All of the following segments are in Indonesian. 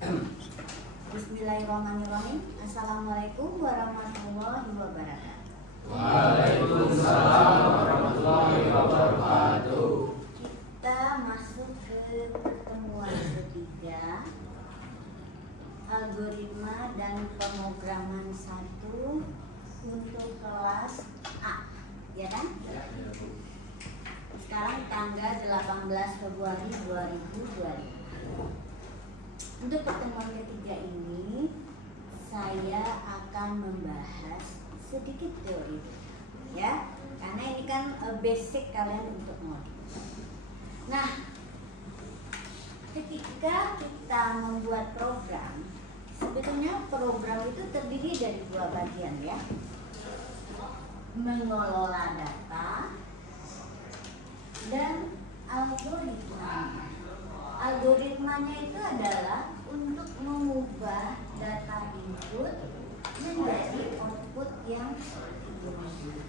Bismillahirrahmanirrahim. Assalamualaikum warahmatullahi wabarakatuh. Waalaikumsalam warahmatullahi wabarakatuh. Kita masuk ke pertemuan ketiga, algoritma dan pemrograman 1 untuk kelas A, ya kan? Sekarang tanggal 18 Februari 2020. Untuk pertemuan ketiga ini saya akan membahas sedikit teori, ya, karena ini kan basic kalian untuk modul. Nah, ketika kita membuat program, sebetulnya program itu terdiri dari dua bagian, ya, mengelola data dan algoritma. Algoritmanya itu adalah untuk mengubah data input menjadi output yang dibutuhkan.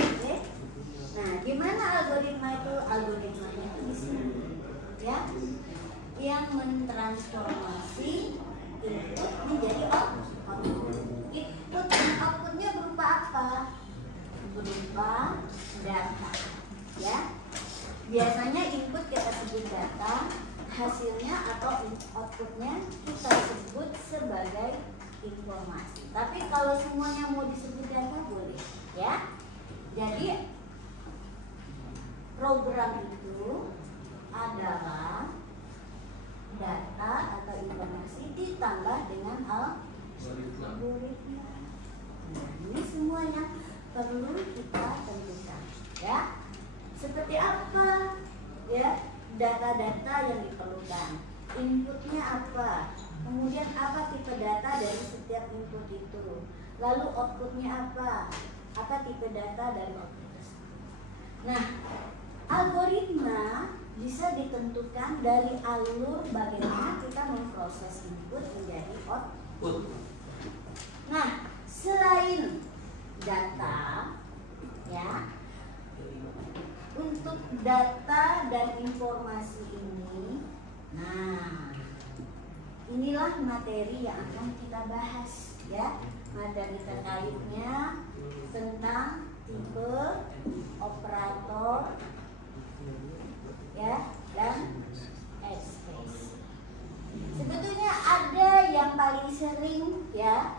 Oke? Nah, gimana algoritma itu? Algoritmanya itu di sini, ya, yang mentransformasi input menjadi output. Input dan outputnya berupa apa? Berupa data, ya. Biasanya input kita sebut data, hasilnya atau outputnya kita sebut sebagai informasi. Tapi kalau semuanya mau disebut data boleh, ya. Jadi program itu adalah data atau informasi ditambah dengan algoritma. Nah, ini semua yang perlu kita tentukan, ya. Seperti apa, ya, data-data yang diperlukan, inputnya apa, kemudian apa tipe data dari setiap input itu, lalu outputnya apa tipe data dari output tersebut. Nah, algoritma bisa ditentukan dari alur bagaimana kita memproses input menjadi output. Nah, selain data, ya, untuk data dan informasi ini, nah, inilah materi yang akan kita bahas, ya. Materi terkaitnya tentang tipe operator, ya, dan ekspresi. Sebetulnya ada yang paling sering, ya,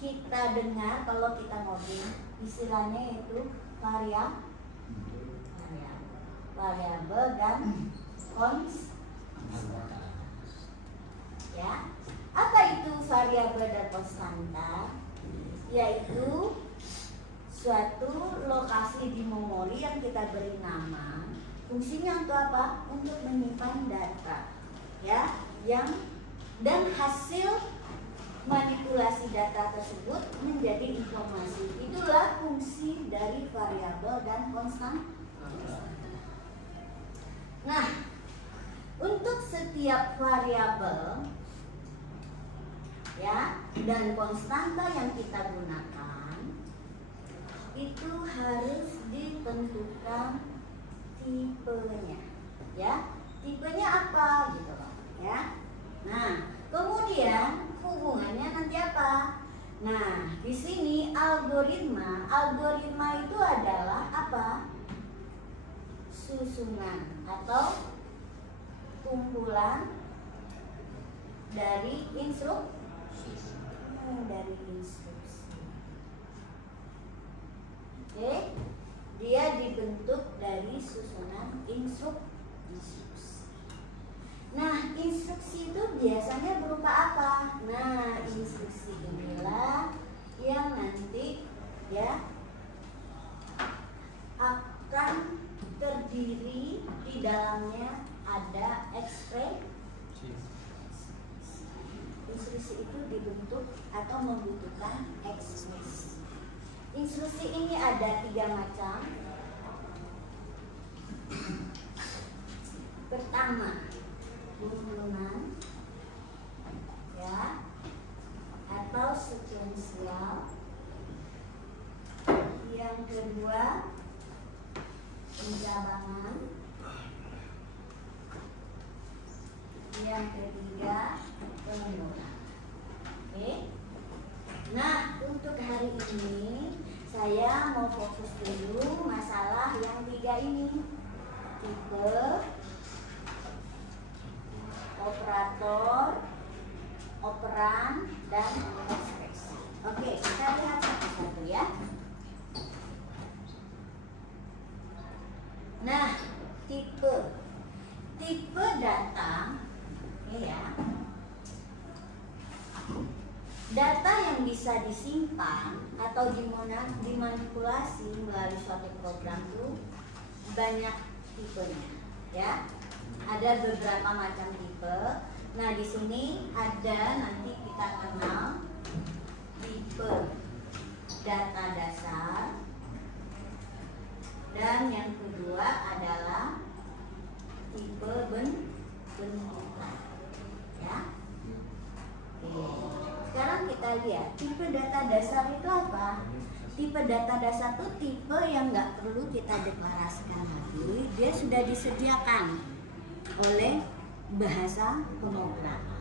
kita dengar kalau kita ngobrol, istilahnya itu variabel dan konstanta, ya. Apa itu variabel dan konstanta? Yaitu suatu lokasi di memori yang kita beri nama. Fungsinya untuk apa? Untuk menyimpan data, ya, yang dan hasil manipulasi data tersebut menjadi informasi. Itulah fungsi dari variabel dan konstanta. Nah, untuk setiap variabel, ya, dan konstanta yang kita gunakan itu harus ditentukan tipenya, ya. Tipenya apa gitu loh, ya. Nah, kemudian hubungannya nanti apa? Nah, di sini algoritma itu adalah apa? Susunan atau kumpulan dari instruksi. Oke, dia dibentuk dari susunan instruksi. Nah, instruksi itu biasanya berupa apa? Nah, instruksi inilah yang nanti, ya, akan terdiri di dalamnya ada ekspresi. Instruksi itu dibentuk atau membutuhkan ekspresi. Instruksi ini ada 3 macam. Pertama, urunan, ya, atau sekuensial. Yang kedua, penjabangan. Yang ketiga, saya mau fokus dulu masalah yang 3 ini. Tipe, operator, operan, dan ekspresi. Oke, kita lihat satu-satu ya. Nah, tipe data, ya. Data yang bisa disimpan atau dimanipulasi melalui suatu program itu banyak tipenya, ya. Ada beberapa macam tipe. Nah, di sini ada, nanti kita kenal tipe data dasar, dan yang kedua adalah tipe bentukan, ya. Oke. Sekarang kita lihat tipe data dasar itu apa? Tipe data dasar itu tipe yang nggak perlu kita deklarasikan lagi, dia sudah disediakan oleh bahasa pemrograman.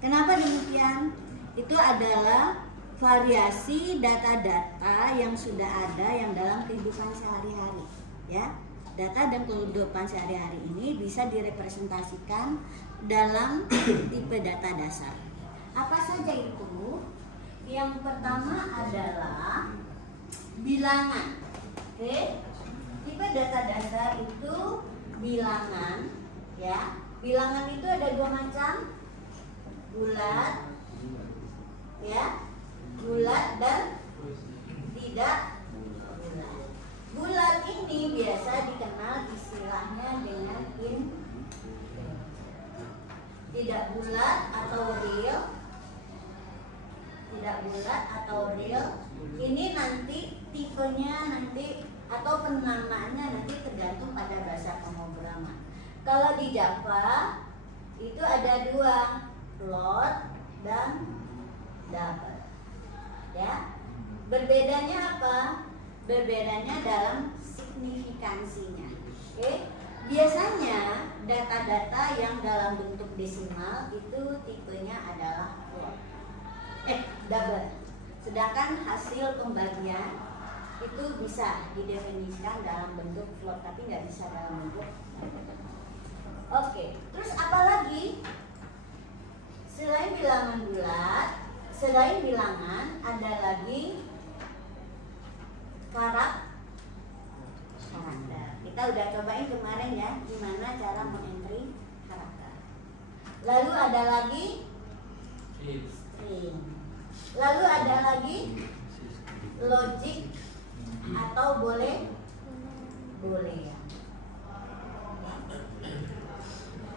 Kenapa demikian? Itu adalah variasi data-data yang sudah ada yang dalam kehidupan sehari-hari, ya. Data dan kehidupan sehari-hari ini bisa direpresentasikan dalam tipe data dasar. Apa saja itu? Yang pertama adalah bilangan. Oke. Tipe data dasar itu bilangan, ya. Bilangan itu ada 2 macam. Bulat, ya. Bulat dan tidak bulat. Bulat ini biasa dikenal istilahnya dengan tidak bulat atau real. Tidak bulat atau real. Ini nanti tipenya nanti atau penamaannya nanti tergantung pada bahasa pemrograman. Kalau di Java itu ada 2, float dan double, ya. Berbedanya apa? Berbedanya dalam signifikansinya. Oke. Biasanya data-data yang dalam bentuk desimal itu tipenya adalah float, double. Sedangkan hasil pembagian itu bisa didefinisikan dalam bentuk float, tapi nggak bisa dalam bentuk. Oke, terus apa lagi? Selain bilangan bulat, selain bilangan ada lagi karakter. Kita udah cobain kemarin ya, gimana cara mengentry karakter. Lalu ada lagi string. Lalu ada lagi logic atau boleh ya.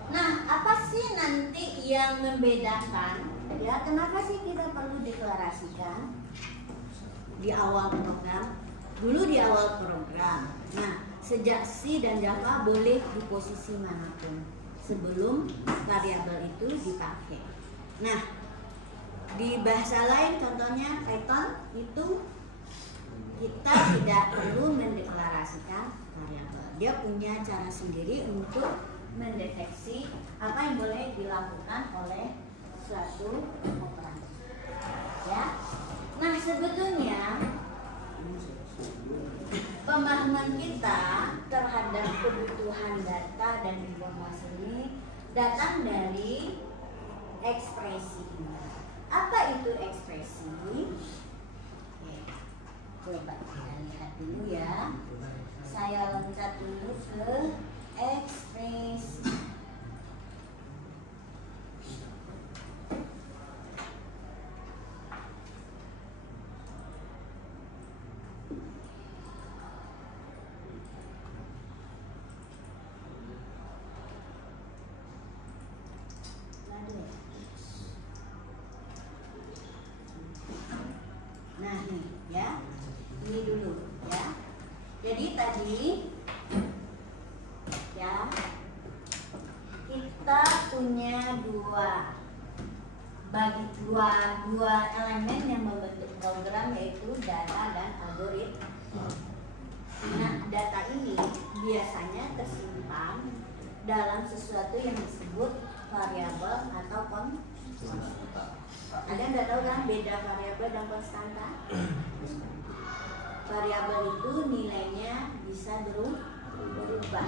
Nah, apa sih nanti yang membedakan? Ya, kenapa sih kita perlu deklarasikan di awal program? Dulu di awal program. Nah, sejak C dan Java boleh di posisi manapun sebelum variabel itu dipakai. Nah, di bahasa lain contohnya Python itu kita tidak perlu mendeklarasikan variabel. Dia punya cara sendiri untuk mendeteksi apa yang boleh dilakukan oleh suatu operasi. Ya. Nah, sebetulnya pemahaman kita terhadap kebutuhan data dan informasi ini datang dari ekspresi. Apa itu ekspresi? Oke, coba kita lihat dulu ya. Saya loncat dulu ke ekspresi. Nah, nih ya. Ini dulu ya. Jadi tadi ya, kita punya dua elemen yang membentuk program, yaitu data dan algoritma. Nah, data ini biasanya tersimpan dalam sesuatu yang disebut variabel atau konstanta. Ada nggak tahu kan beda variabel dan konstanta? variabel itu nilainya bisa berubah.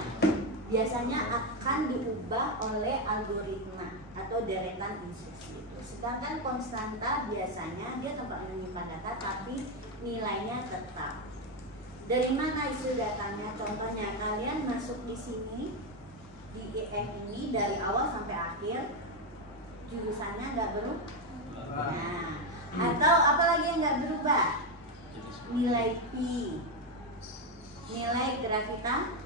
Biasanya akan diubah oleh algoritma atau deretan instruksi. Sedangkan konstanta biasanya dia tempat menyimpan data tapi nilainya tetap. Dari mana isi datanya? Contohnya kalian masuk di sini di EF ini dari awal sampai akhir jurusannya nggak berubah. Nah, atau apalagi yang nggak berubah? Nilai pi, nilai gravitasi.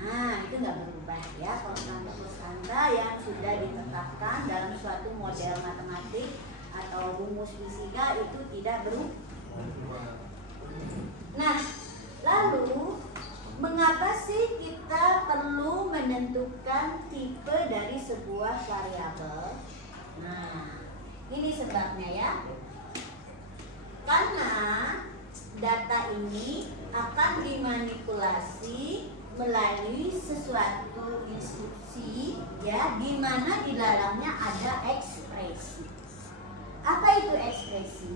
Nah, itu nggak berubah ya. Konstanta yang sudah ditetapkan dalam suatu model matematik atau rumus fisika itu tidak berubah. Nah, lalu mengapa sih kita perlu menentukan tipe dari sebuah variabel? Nah, ini sebabnya ya. Karena data ini akan dimanipulasi melalui sesuatu instruksi ya, di mana di dalamnya ada ekspresi. Apa itu ekspresi?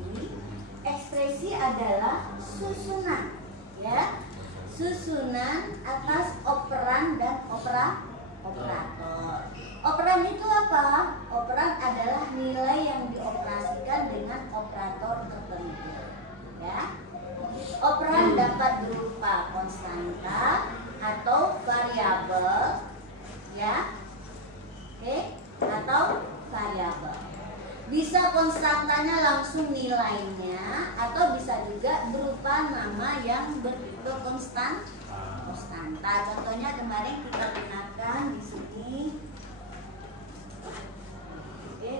Ekspresi adalah susunan ya, susunan atas operan dan operator. Operan itu apa? Operan adalah nilai yang dioperasikan dengan operator tertentu ya. Operan dapat berupa konstanta atau variabel ya, oke, atau variabel. Bisa konstantanya langsung nilainya atau bisa juga berupa nama yang berbentuk konstanta. Contohnya kemarin kita gunakan di sini. Oke,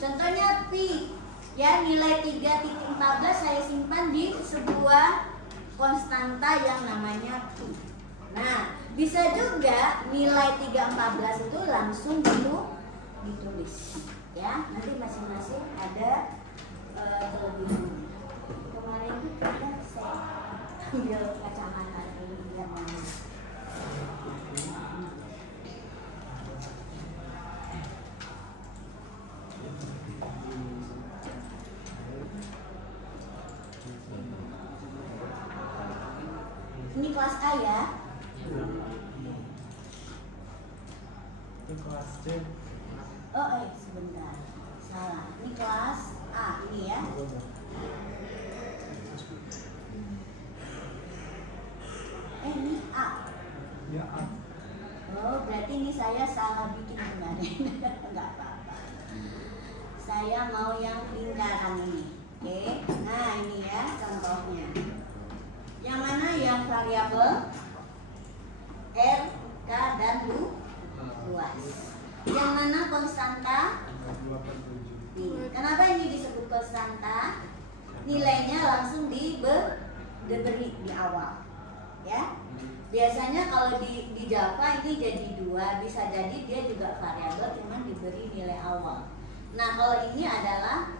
contohnya pi ya, nilai 3.14 saya simpan di sebuah konstanta yang namanya pi. Nah, bisa juga nilai 3.14 itu langsung ditulis ya. Nanti masing-masing ada kelebihan. Kemarin itu saya ambil kacamata ini dia mau. Ini kelas A ya. Itu kelas C. Oh, sebentar. Salah. Ini kelas A ini ya. Ini A. Ya, A. Oh, berarti ini saya salah bikin kemarin. Enggak apa-apa. Saya mau yang lingkaran ini. Oke. Nah, ini ya contohnya. Yang mana yang variabel R, K, dan luas. Yang mana konstanta? Ini. Kenapa ini disebut konstanta? Nilainya langsung diberi di awal. Ya. Biasanya kalau di Java ini jadi 2, bisa jadi dia juga variabel cuman diberi nilai awal. Nah, kalau ini adalah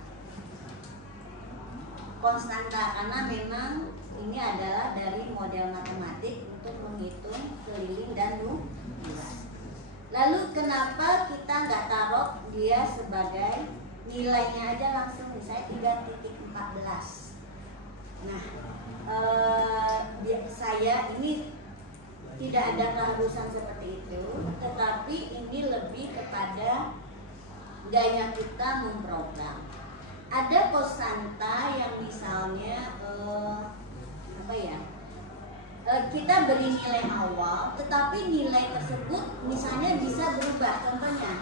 konstanta karena memang ini adalah dari model matematik untuk menghitung keliling dan luas. Lalu kenapa kita nggak taruh dia sebagai nilainya aja langsung misalnya 3.14. Nah, saya ini tidak ada keharusan seperti itu, tetapi ini lebih kepada gaya kita memprogram. Ada konstanta yang misalnya apa ya? Kita beri nilai awal, tetapi nilai tersebut misalnya bisa berubah. Contohnya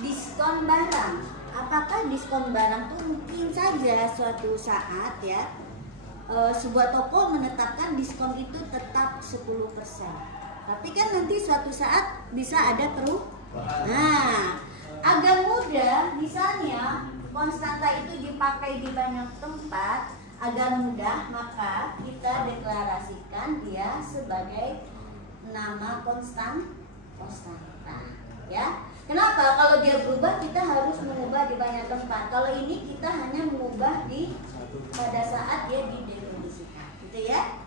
diskon barang. Apakah diskon barang itu mungkin saja suatu saat ya sebuah toko menetapkan diskon itu tetap 10%. Tapi kan nanti suatu saat bisa ada perubahan. Nah, agak mudah misalnya konstanta itu dipakai di banyak tempat. Agar mudah, maka kita deklarasikan dia sebagai nama konstanta. Ya, kenapa? Kalau dia berubah, kita harus mengubah di banyak tempat. Kalau ini kita hanya mengubah pada saat dia didefinisikan, gitu ya.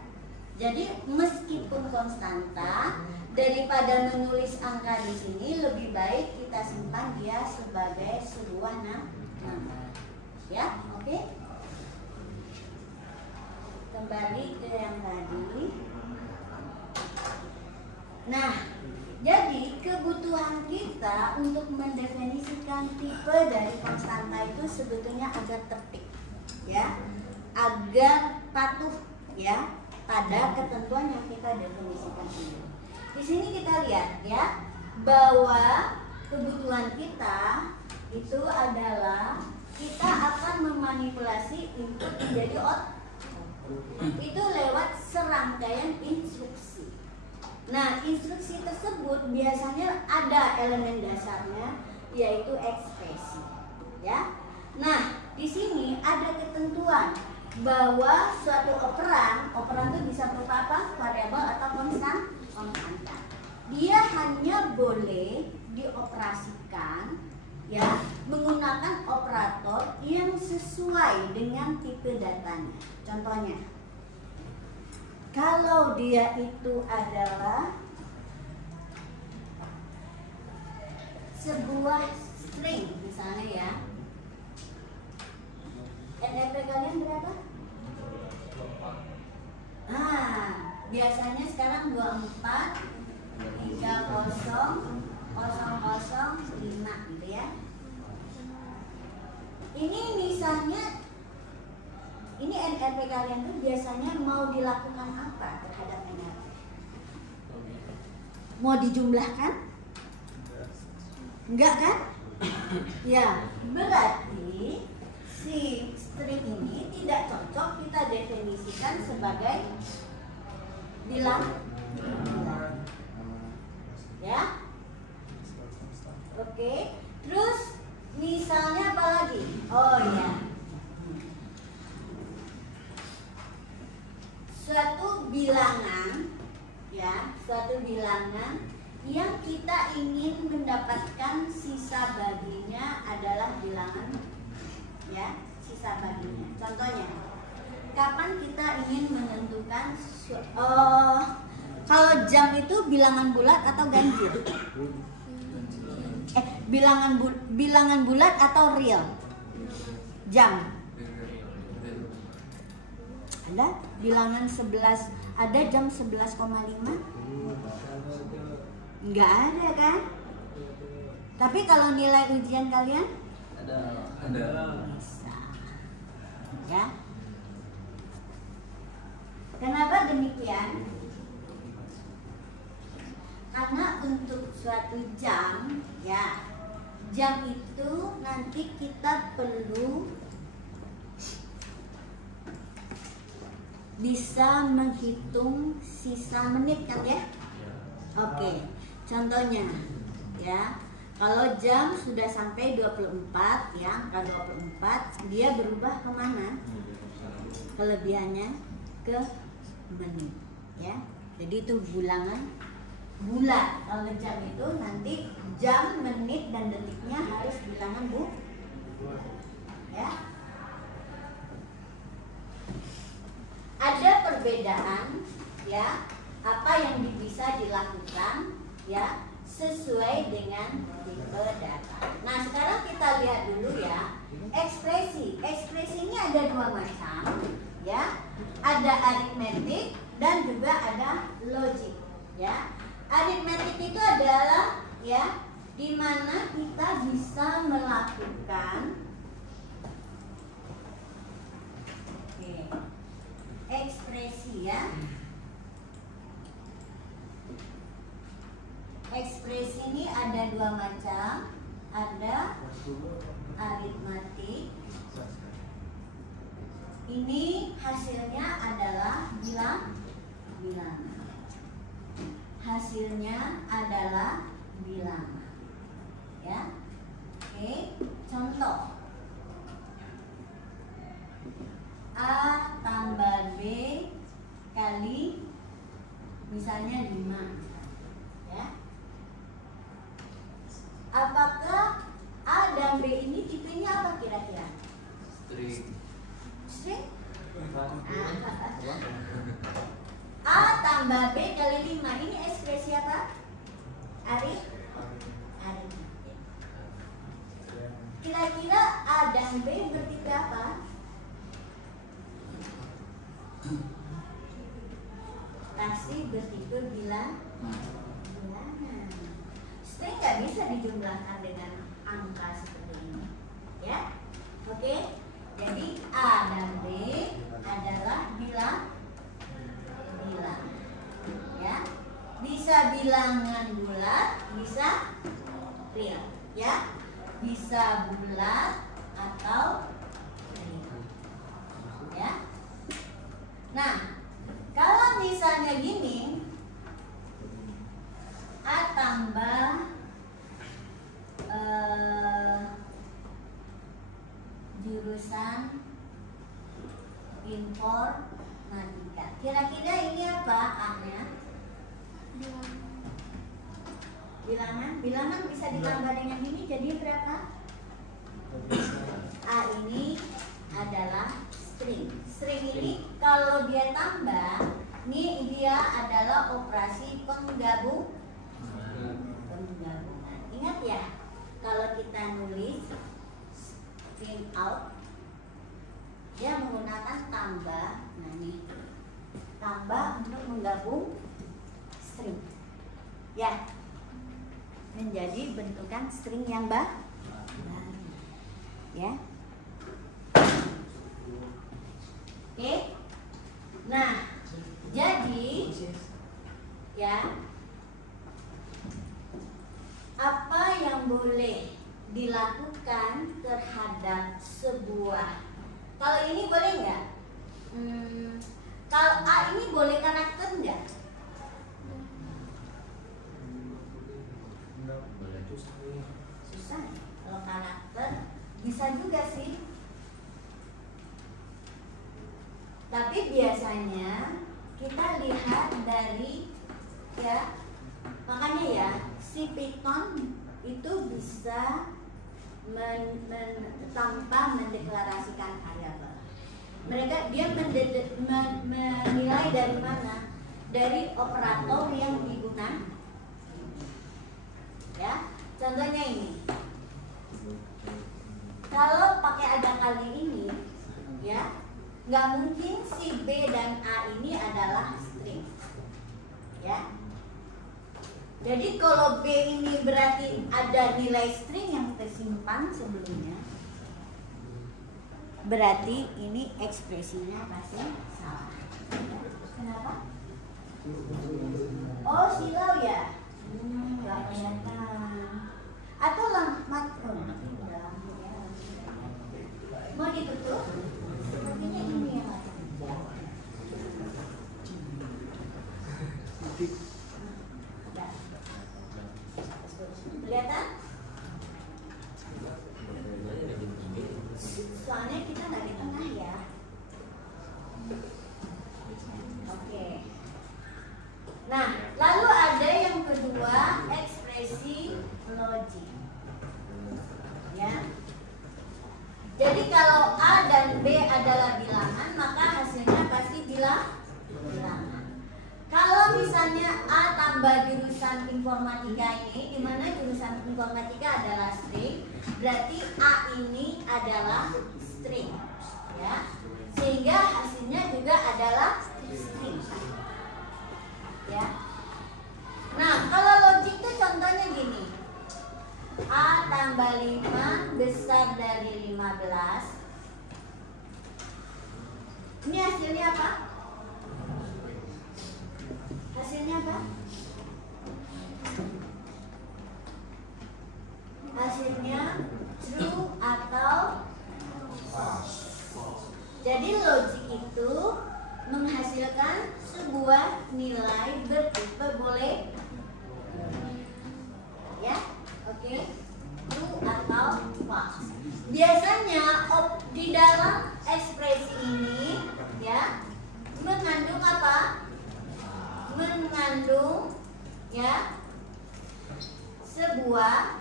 Jadi meskipun konstanta, daripada menulis angka di sini, lebih baik kita simpan dia sebagai sebuah nama. Ya, oke? kembali ke yang tadi. Nah, jadi kebutuhan kita untuk mendefinisikan tipe dari konstanta itu sebetulnya agak tertib, ya, agar patuh, ya, pada ketentuan yang kita definisikan ini. Di sini kita lihat, ya, bahwa kebutuhan kita itu adalah kita akan memanipulasi input menjadi output itu lewat serangkaian instruksi. Nah, instruksi tersebut biasanya ada elemen dasarnya, yaitu ekspresi, ya. Nah, di sini ada ketentuan bahwa suatu operan itu bisa berupa apa? Variabel atau konstanta. Dia hanya boleh dioperasikan, ya, menggunakan operator yang sesuai dengan tipe datanya. Contohnya, kalau dia itu adalah sebuah string misalnya, ya, NRP kalian berapa? Biasanya sekarang 24 30 005 gitu, ya. Ini misalnya, ini NRP kalian tuh biasanya mau dilakukan apa terhadap NRP? Mau dijumlahkan? Enggak kan? Ya, berarti si string ini tidak cocok kita definisikan sebagai bilangan. Ya. Oke. Terus misalnya apa lagi? Oh ya. Suatu bilangan, ya, suatu bilangan yang kita ingin mendapatkan sisa baginya adalah bilangan, ya, sisa baginya. Contohnya, kapan kita ingin menentukan kalau jam itu bilangan bulat atau ganjil? Bilangan bulat atau real? Jam. Ada bilangan 11, ada jam 11,5? Enggak ada kan? Tapi kalau nilai ujian kalian? Ada. Bisa. Ya. Kenapa demikian? Karena untuk suatu jam, ya, jam itu nanti kita perlu bisa menghitung sisa menit kan, ya? Oke. Contohnya, ya, kalau jam sudah sampai 24, ya, angka 24, dia berubah kemana? Kelebihannya ke menit, ya. Jadi itu bilangan bulat. Kalau jam itu nanti jam, menit, dan detiknya harus bilangan bulat, ya. Ada perbedaan, ya, apa yang bisa dilakukan, ya, sesuai dengan tipe data. Nah, sekarang kita lihat dulu, ya, ekspresi. Ekspresi ini ada dua macam, ya. Ada aritmetik dan juga ada logik, ya. Aritmetik itu adalah, ya, di mana kita bisa melakukan ekspresi, ya. Ekspresi ini ada dua macam, ada aritmetik. Ini hasilnya adalah bilangan. Hasilnya adalah bilangan, ya. Oke, contoh A tambah B kali misalnya 5, ya. Apakah A dan B ini tipenya apa kira-kira? String. A tambah B kali 5 ini ekspresi apa? Aritmetik. Kira-kira A dan B bertipe apa? kasih bertipe bilangan. String nggak bisa dijumlahkan dengan angka seperti ini, ya. Oke, jadi A dan B adalah bilangan, ya. Bisa bilangan bulat, bisa real, ya. Bisa bulat atau real, ya. Nah, kalau misalnya gini, A tambah jurusan informatika. Kira-kira ini apa A-nya? Bilangan bisa ditambah dengan ini jadi berapa? A ini adalah string. String ini kalau dia tambah, ini dia adalah operasi penggabungan. Ingat ya, kalau kita nulis string out, dia menggunakan tambah. Nah nih, tambah untuk menggabung string, ya, menjadi bentukan string yang baru, ya. Oke, nah jadi ya, apa yang boleh dilakukan terhadap sebuah, kalau ini boleh nggak? Kalau A ini boleh karakter nggak? Susah. Kalau karakter bisa juga sih. Tapi biasanya kita lihat dari, ya, makanya ya, si Python itu bisa tanpa mendeklarasikan variabel. Dia menilai dari mana? Dari operator yang digunakan. Ya, contohnya ini. Kalau pakai ada kali ini, ya, nggak mungkin si B dan A ini adalah string, ya. Jadi kalau B ini berarti ada nilai string yang tersimpan sebelumnya, berarti ini ekspresinya pasti salah. Kenapa? Oh, silau ya? Nggak kelihatan. Atau lambat? Mau ditutup? Sepertinya ini ya. Kelihatan? Soalnya kita nggak di tengah ya. Oke. Nah, lalu ada yang kedua, ekspresi logik. Ya. Jadi kalau A dan B adalah bilangan, maka hasilnya pasti bilangan. Kalau misalnya A tambah jurusan informatika ini, di mana jurusan informatika adalah string, berarti A ini adalah string, ya. Sehingga hasilnya juga adalah string, ya. Nah, kalau logik itu contohnya gini. A tambah 5 besar dari 15. Ini hasilnya apa? Hasilnya apa? Hasilnya true atau false. Jadi logik itu menghasilkan sebuah nilai bertipe boleh, ya, oke, true atau false. Biasanya di dalam ekspresi ini, ya, mengandung apa? Mengandung, ya,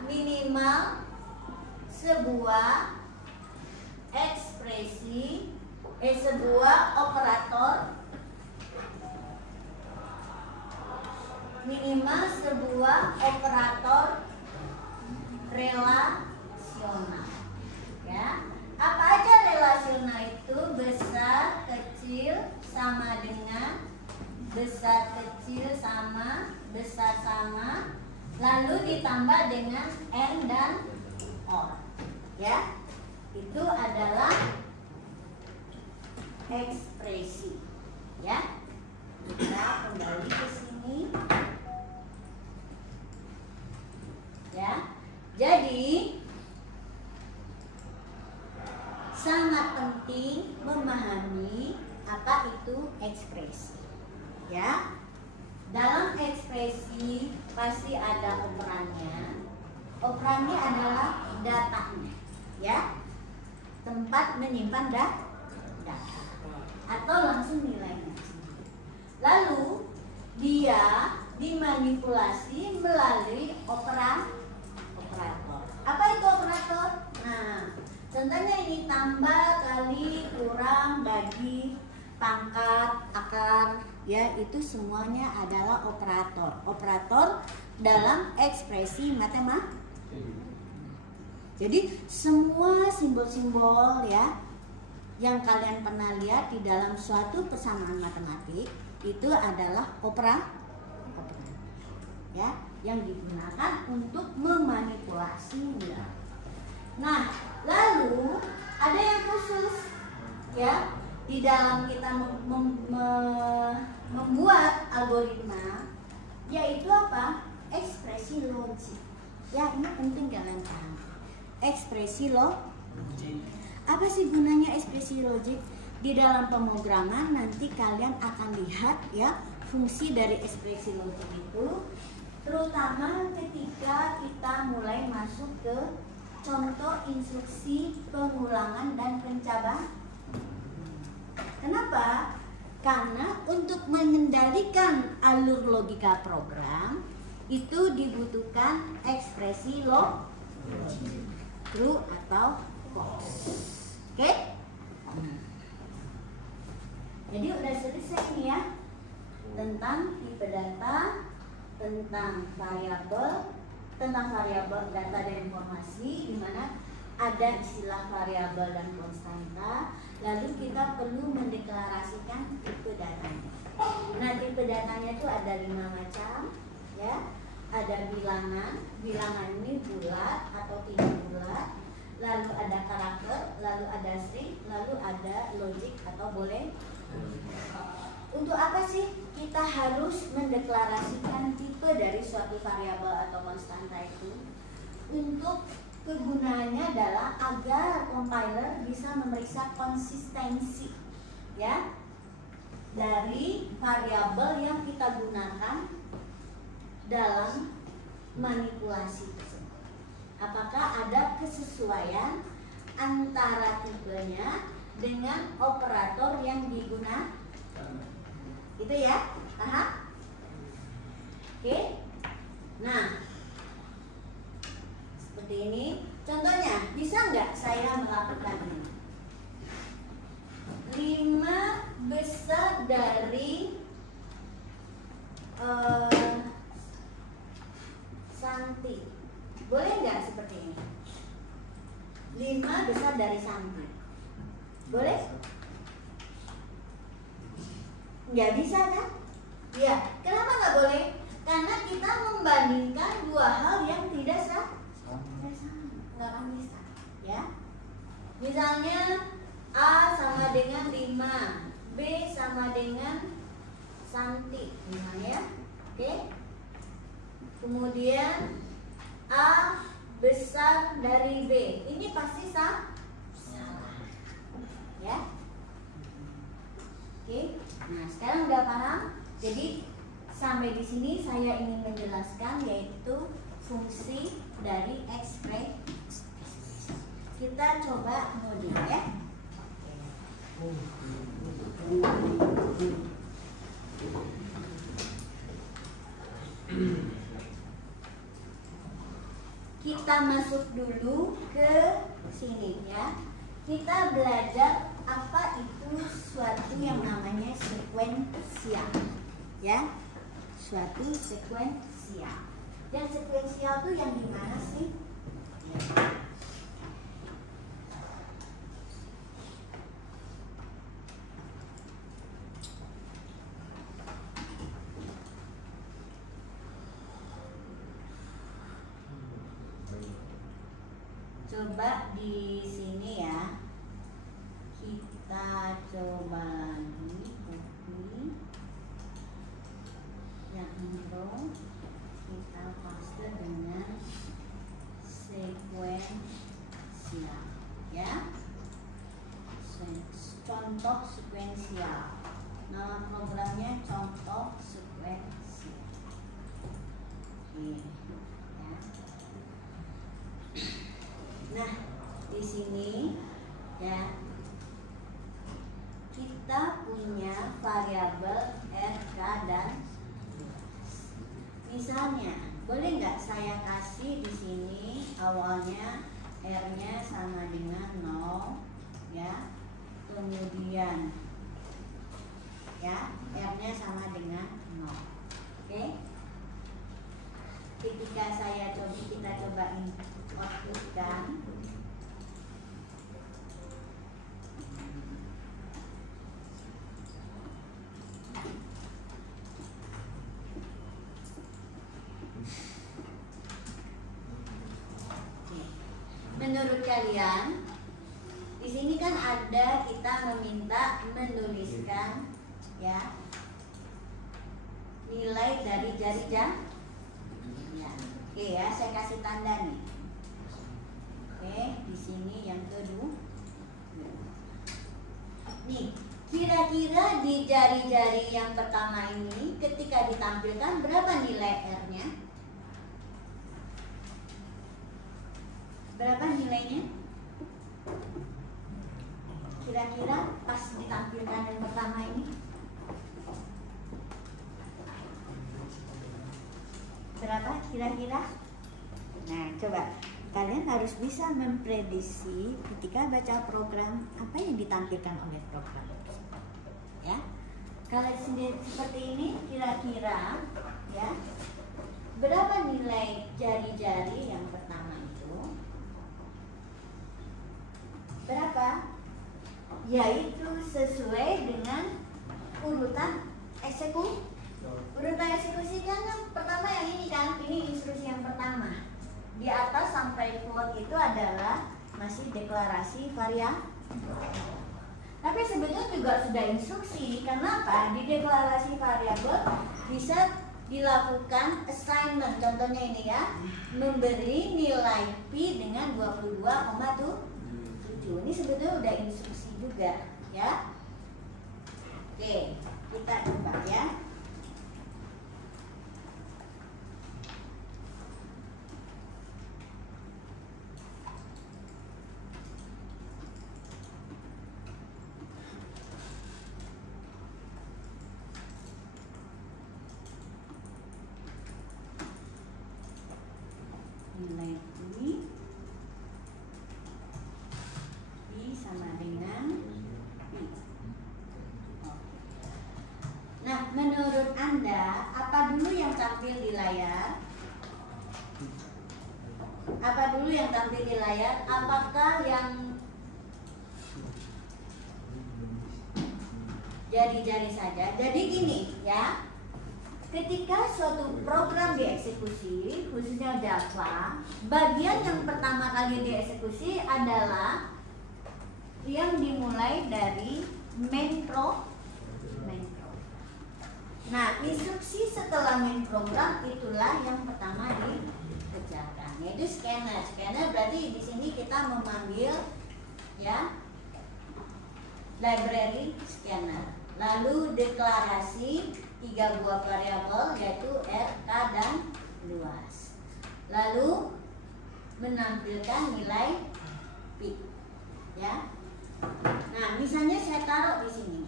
minimal sebuah ekspresi, sebuah operator, minimal sebuah operator relasional, ya. Apa aja relasional itu? Besar, kecil, sama dengan, besar, ya, itu adalah ekspresi. Ya, kita kembali ke sini. Ya, jadi sangat penting memahami apa itu ekspresi. Ya, dalam ekspresi pasti ada operannya. Operannya adalah datanya, ya, tempat menyimpan data atau langsung nilainya. Lalu dia dimanipulasi melalui operator. Apa itu operator? Nah, contohnya ini tambah, kali, kurang, bagi, pangkat, akar, ya, itu semuanya adalah operator. Operator dalam ekspresi matematika. Jadi semua simbol-simbol, ya, yang kalian pernah lihat di dalam suatu persamaan matematik itu adalah operan, ya, yang digunakan untuk memanipulasi nilai. Nah, lalu ada yang khusus, ya, di dalam kita membuat algoritma, yaitu apa? Ekspresi logik. Ya, ini penting kalian paham. Ekspresi logik. Apa sih gunanya ekspresi logik? Di dalam pemrograman nanti kalian akan lihat, ya, fungsi dari ekspresi logik itu, terutama ketika kita mulai masuk ke contoh instruksi pengulangan dan pencobaan. Kenapa? Karena untuk mengendalikan alur logika program itu dibutuhkan ekspresi logik, true atau false. Oke? Jadi udah selesai nih, ya, tentang tipe data, tentang variabel data dan informasi, di mana ada istilah variabel dan konstanta. Lalu kita perlu mendeklarasikan tipe datanya. Nah, tipe datanya itu ada 5 macam, ya. Ada bilangan ini bulat atau tidak bulat. Lalu ada karakter, lalu ada string, lalu ada logik atau boleh. Untuk apa sih kita harus mendeklarasikan tipe dari suatu variabel atau konstanta itu? Untuk kegunaannya adalah agar compiler bisa memeriksa konsistensi, ya, dari variabel yang kita gunakan dalam manipulasi tersebut. Apakah ada kesesuaian antara tipenya dengan operator yang digunakan? Itu, ya, paham? Oke. Nah, seperti ini. Contohnya, bisa nggak saya melakukan ini? 5 besar dari Santi. Boleh nggak seperti ini? 5 besar dari Santi. Boleh? Nggak bisa, kan? Ya, kenapa nggak boleh? Karena kita membandingkan dua hal yang tidak sama. Nggak akan bisa, ya. Misalnya A sama dengan 5, B sama dengan Santi, misalnya, oke. Kemudian A besar dari B, ini pasti salah, ya. Oke. Nah, sekarang udah paham. Jadi sampai di sini saya ingin menjelaskan yaitu fungsi dari ekspresi. Kita coba model, ya. Kita masuk dulu ke sini, ya. Kita belajar apa itu suatu yang namanya sekuensial, ya. Suatu sekuensial. Yang sekuensial itu yang gimana sih? Ya. Coba di sini ya, kita coba lagi copy yang intro, kita paste dengan sekuensial ya, contoh sekuensial. Nama programnya contoh sekuensial. Oke, ya. Nah, di sini ya kita punya variabel RK dan misalnya boleh nggak saya kasih di sini awalnya R-nya sama dengan 0 ya, kemudian ya R-nya sama dengan 0. Oke, ketika kita coba outputkan, menurut kalian di sini kan ada kita meminta menuliskan ya nilai dari jari jam ya. Oke ya, saya kasih tanda nih. Oke, di sini yang kedua nih, kira-kira di jari-jari yang pertama ini ketika ditampilkan berapa nilai R-nya? Berapa nilainya? Kira-kira pas ditampilkan yang pertama ini berapa kira-kira? Nah, coba kalian harus bisa memprediksi ketika baca program apa yang ditampilkan oleh program. Ya, kalau sendiri seperti ini kira-kira ya berapa nilai jari-jari yang pertama itu? Berapa? Yaitu sesuai dengan urutan eksekusi. Urutan eksekusi kan yang pertama yang ini kan, ini instruksi yang pertama. Di atas sampai float itu adalah masih deklarasi variabel. Tapi sebetulnya juga sudah instruksi. Kenapa? Di deklarasi variabel bisa dilakukan assignment. Contohnya ini ya, memberi nilai pi dengan 22,7. Ini sebetulnya udah instruksi juga ya. Oke, kita coba ya. Nilai ini I sama dengan I. Nah, menurut Anda apa dulu yang tampil di layar? Apa dulu yang tampil di layar? Apakah yang jari-jari saja? Jadi gini ya, ketika suatu program dieksekusi, khususnya Java, bagian yang pertama kali dieksekusi adalah yang dimulai dari main program. Nah, instruksi setelah main program itulah yang pertama dikerjakan, yaitu scanner. Scanner berarti di sini kita memanggil ya library scanner. Lalu deklarasi 3 buah variabel yaitu R, K, dan luas. Lalu menampilkan nilai P. Ya. Nah, misalnya saya taruh di sini.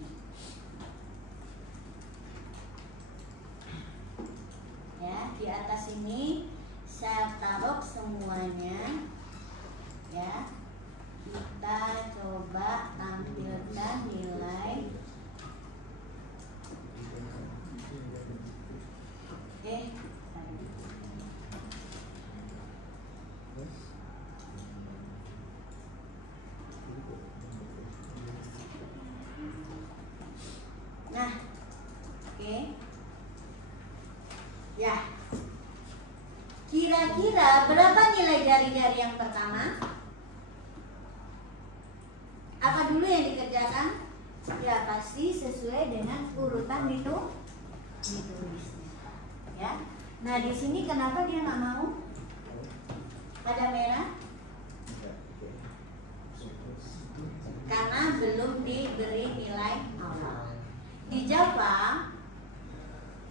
Ya, di atas ini saya taruh semuanya. Ya. Kita coba tampilkan nilai. Oke. Nah, oke. Ya. Kira-kira berapa nilai jari-jari yang pertama? opsi sesuai dengan urutan ditulisnya. Ya. Nah di sini kenapa dia nggak mau? Ada merah? Karena belum diberi nilai awal. Di Java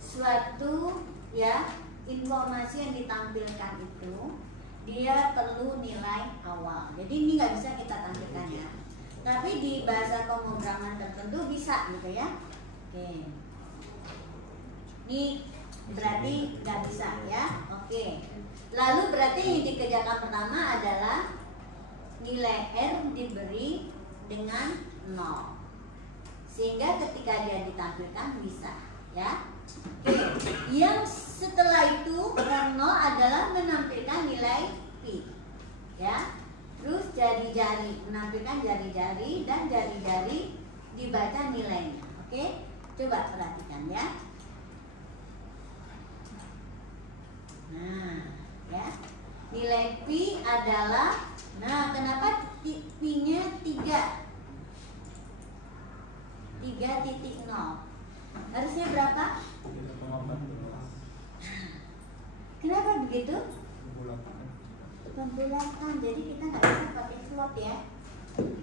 suatu ya informasi yang ditampilkan itu dia perlu nilai awal. Jadi ini nggak bisa kita tampilkan ya. Tapi di bahasa pemrograman tertentu bisa gitu ya. Oke. Ini berarti nggak bisa ya. Oke. Lalu berarti yang dikerjakan pertama adalah nilai R diberi dengan 0. Sehingga ketika dia ditampilkan bisa ya. Oke. Yang setelah itu R0 adalah menampilkan nilai P. Ya. Terus jari-jari menampilkan jari-jari dan jari-jari dibaca nilainya. Oke? Coba perhatikan ya. Nah, ya. Nilai P adalah, nah kenapa P-nya 3.0? Harusnya berapa? Kenapa begitu? 88, jadi kita nggak bisa pakai float ya.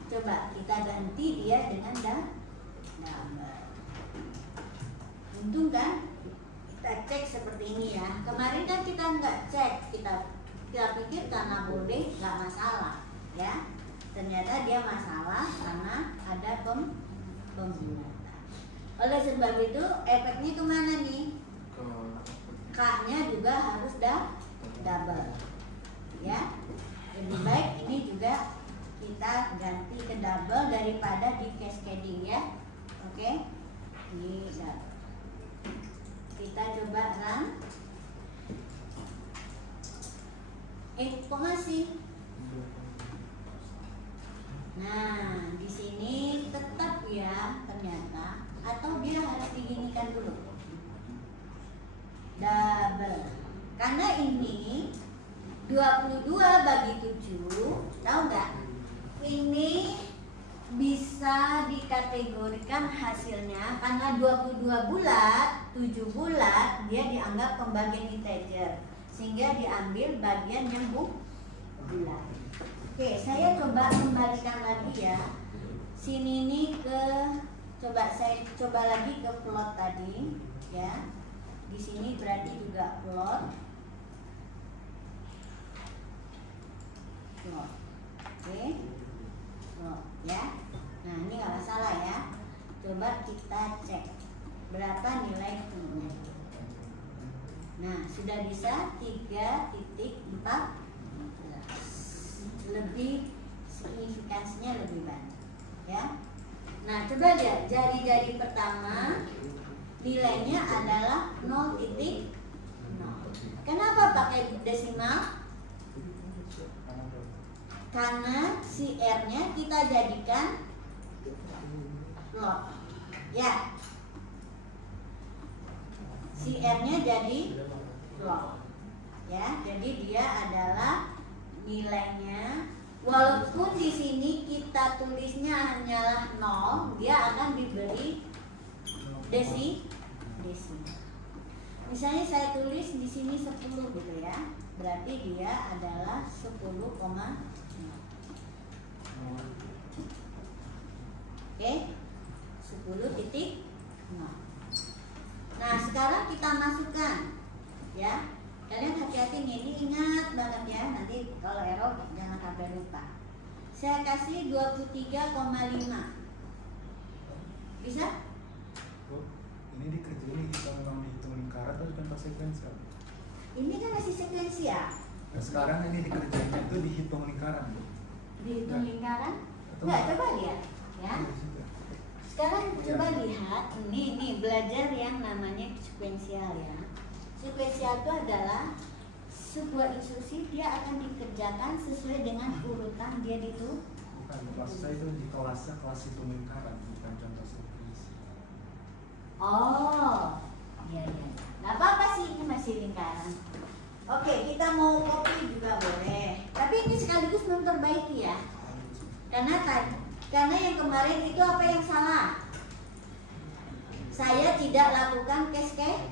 Coba kita ganti dia dengan double. Untung kan? Kita cek seperti ini ya. Kemarin kan kita nggak cek, kita pikir karena boleh nggak masalah ya. Ternyata dia masalah karena ada pembulatan. Oleh sebab itu efeknya kemana nih? K-nya juga harus double. Ya, lebih baik ini juga kita ganti ke double daripada di cascading ya. Oke, ini double. Kita coba run. Kok masih? Nah, di sini tetap ya ternyata, atau dia harus diginikan dulu. Double. Karena ini 22 bagi 7, tahu nggak? Ini bisa dikategorikan hasilnya karena 22 bulat, 7 bulat, dia dianggap pembagian integer, sehingga diambil bagian yang bulat. Oke, saya coba kembalikan lagi ya. Sini nih ke, saya coba lagi ke plot tadi, ya. Di sini berarti juga plot. Oke, ya. Nah ini nggak masalah ya. Coba kita cek berapa nilai Q-nya. Nah sudah bisa 3.14. Lebih signifikansinya lebih banyak ya. Nah coba lihat jari-jari pertama nilainya adalah 0.0. Kenapa pakai desimal? Karena si R-nya kita jadikan float. Ya. Si R-nya jadi float. Ya, jadi dia adalah nilainya, walaupun di sini kita tulisnya hanyalah 0, dia akan diberi desimal. Misalnya saya tulis di sini 10 gitu ya. Berarti dia adalah 10,0. Oke, 10.0. Nah sekarang kita masukkan ya. Kalian hati-hati nih, ini ingat banget ya. Nanti kalau error jangan sampai lupa. Saya kasih 23,5. Bisa? Ini dikerjain kita memang dihitung lingkaran atau tanpa sekuensial? Ini kan masih sekuensial. Nah, sekarang ini dikerjainnya itu dihitung lingkaran. Dihitung lingkaran? Enggak, coba lihat ya. Sekarang coba lihat ini belajar yang namanya sekuensial ya. Sekuensial itu adalah sebuah instruksi, dia akan dikerjakan sesuai dengan urutan dia itu. Bukan, kelas saya itu di kelasnya kelas hitung lingkaran, bukan contoh sekuensi. Oh, iya. Nggak apa-apa sih, ini masih lingkaran. Oke, kita mau copy juga boleh. Tapi ini sekaligus memperbaiki ya. Karena yang kemarin itu apa yang salah? Saya tidak lakukan cascading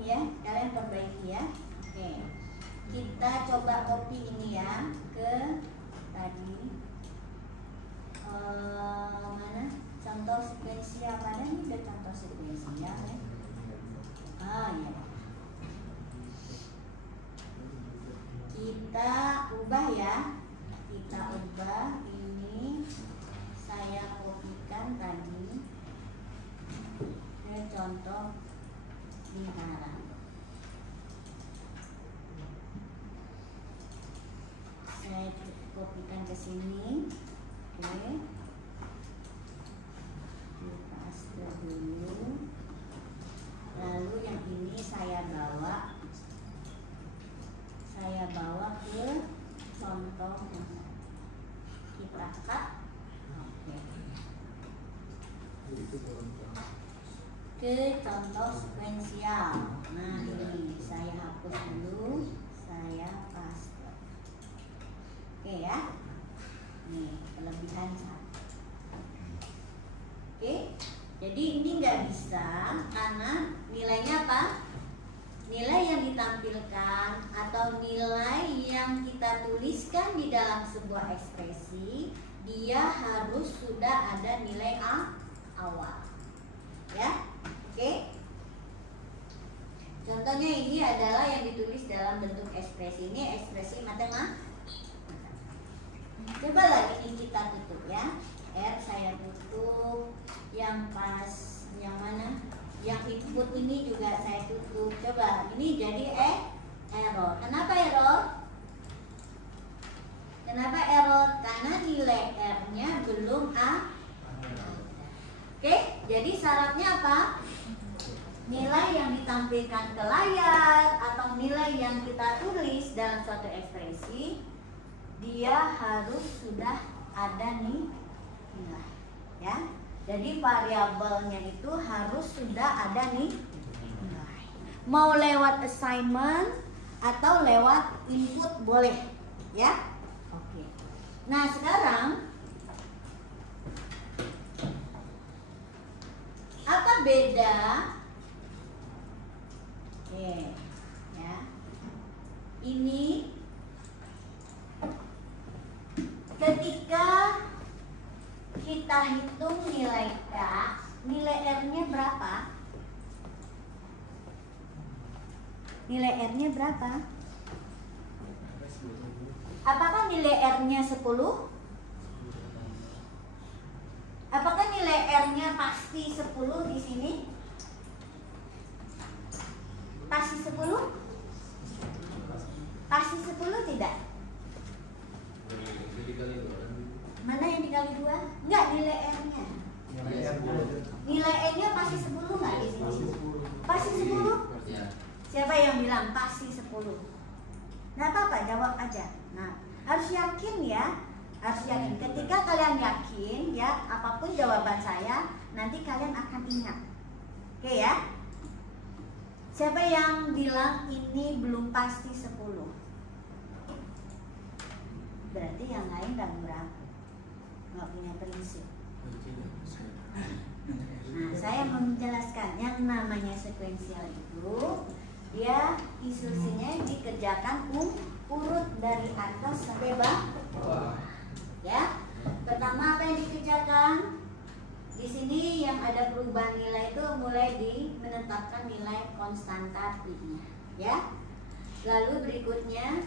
ya. Kalian perbaiki ya. Oke. Kita coba copy ini ya ke tadi. Mana? Contoh sekuensial. Mana ini ada contoh sekuensial ya? Ya. Kita ubah ya. Kita ubah ini. Saya kopikan tadi ke contoh lingkaran. Saya kopikan ke sini. Oke. Paste dulu. Lalu yang ini saya bawa ke contoh kita cut. Oke. Ke contoh sekuensial. Nah ini saya hapus dulu, saya paste. Oke ya. Nih kelebihan satu. Oke. Jadi ini nggak bisa karena nilainya apa? Nilai yang ditampilkan atau nilai yang kita tuliskan di dalam sebuah ekspresi, dia harus sudah ada nilai awal. Ya, oke. Contohnya ini adalah yang ditulis dalam bentuk ekspresi. Ini ekspresi matematika. Coba lagi ini kita tutup ya. R saya tutup. Yang pas yang mana? Yang input ini juga saya tutup. Coba ini jadi error. Kenapa error? Kenapa error? Karena nilai R-nya belum A. Oke, jadi syaratnya apa? Nilai yang ditampilkan ke layar atau nilai yang kita tulis dalam suatu ekspresi, dia harus sudah ada nih nilai, ya. Jadi variabelnya itu harus sudah ada nih nilai. Mau lewat assignment atau lewat input boleh, ya. Oke. Nah sekarang apa beda? Oke, ya. Ini ketika kita hitung nilai K, nilai R-nya berapa? Nilai R-nya berapa? Apakah nilai R-nya 10? Apakah nilai R-nya pasti 10 di sini? Pasti 10? Pasti 10 tidak? Mana yang dikali 2? Enggak, nilai R-nya. Nilai R-nya pasti 10 enggak di sini? Pasti 10? Siapa yang bilang pasti 10? Nah, apa-apa, jawab aja. Nah, harus yakin ya. Harus yakin. Ketika kalian yakin ya, apapun jawaban saya, nanti kalian akan ingat. Oke ya? Siapa yang bilang ini belum pasti 10? Berarti yang lain ragu-ragu, nggak punya prinsip. Nah, saya menjelaskan yang namanya sekuensial itu, dia instruksinya dikerjakan urut dari atas sampai bawah. Ya, pertama apa yang dikerjakan? Di sini yang ada perubahan nilai itu mulai menetapkan nilai konstanta pi-nya, ya. Lalu berikutnya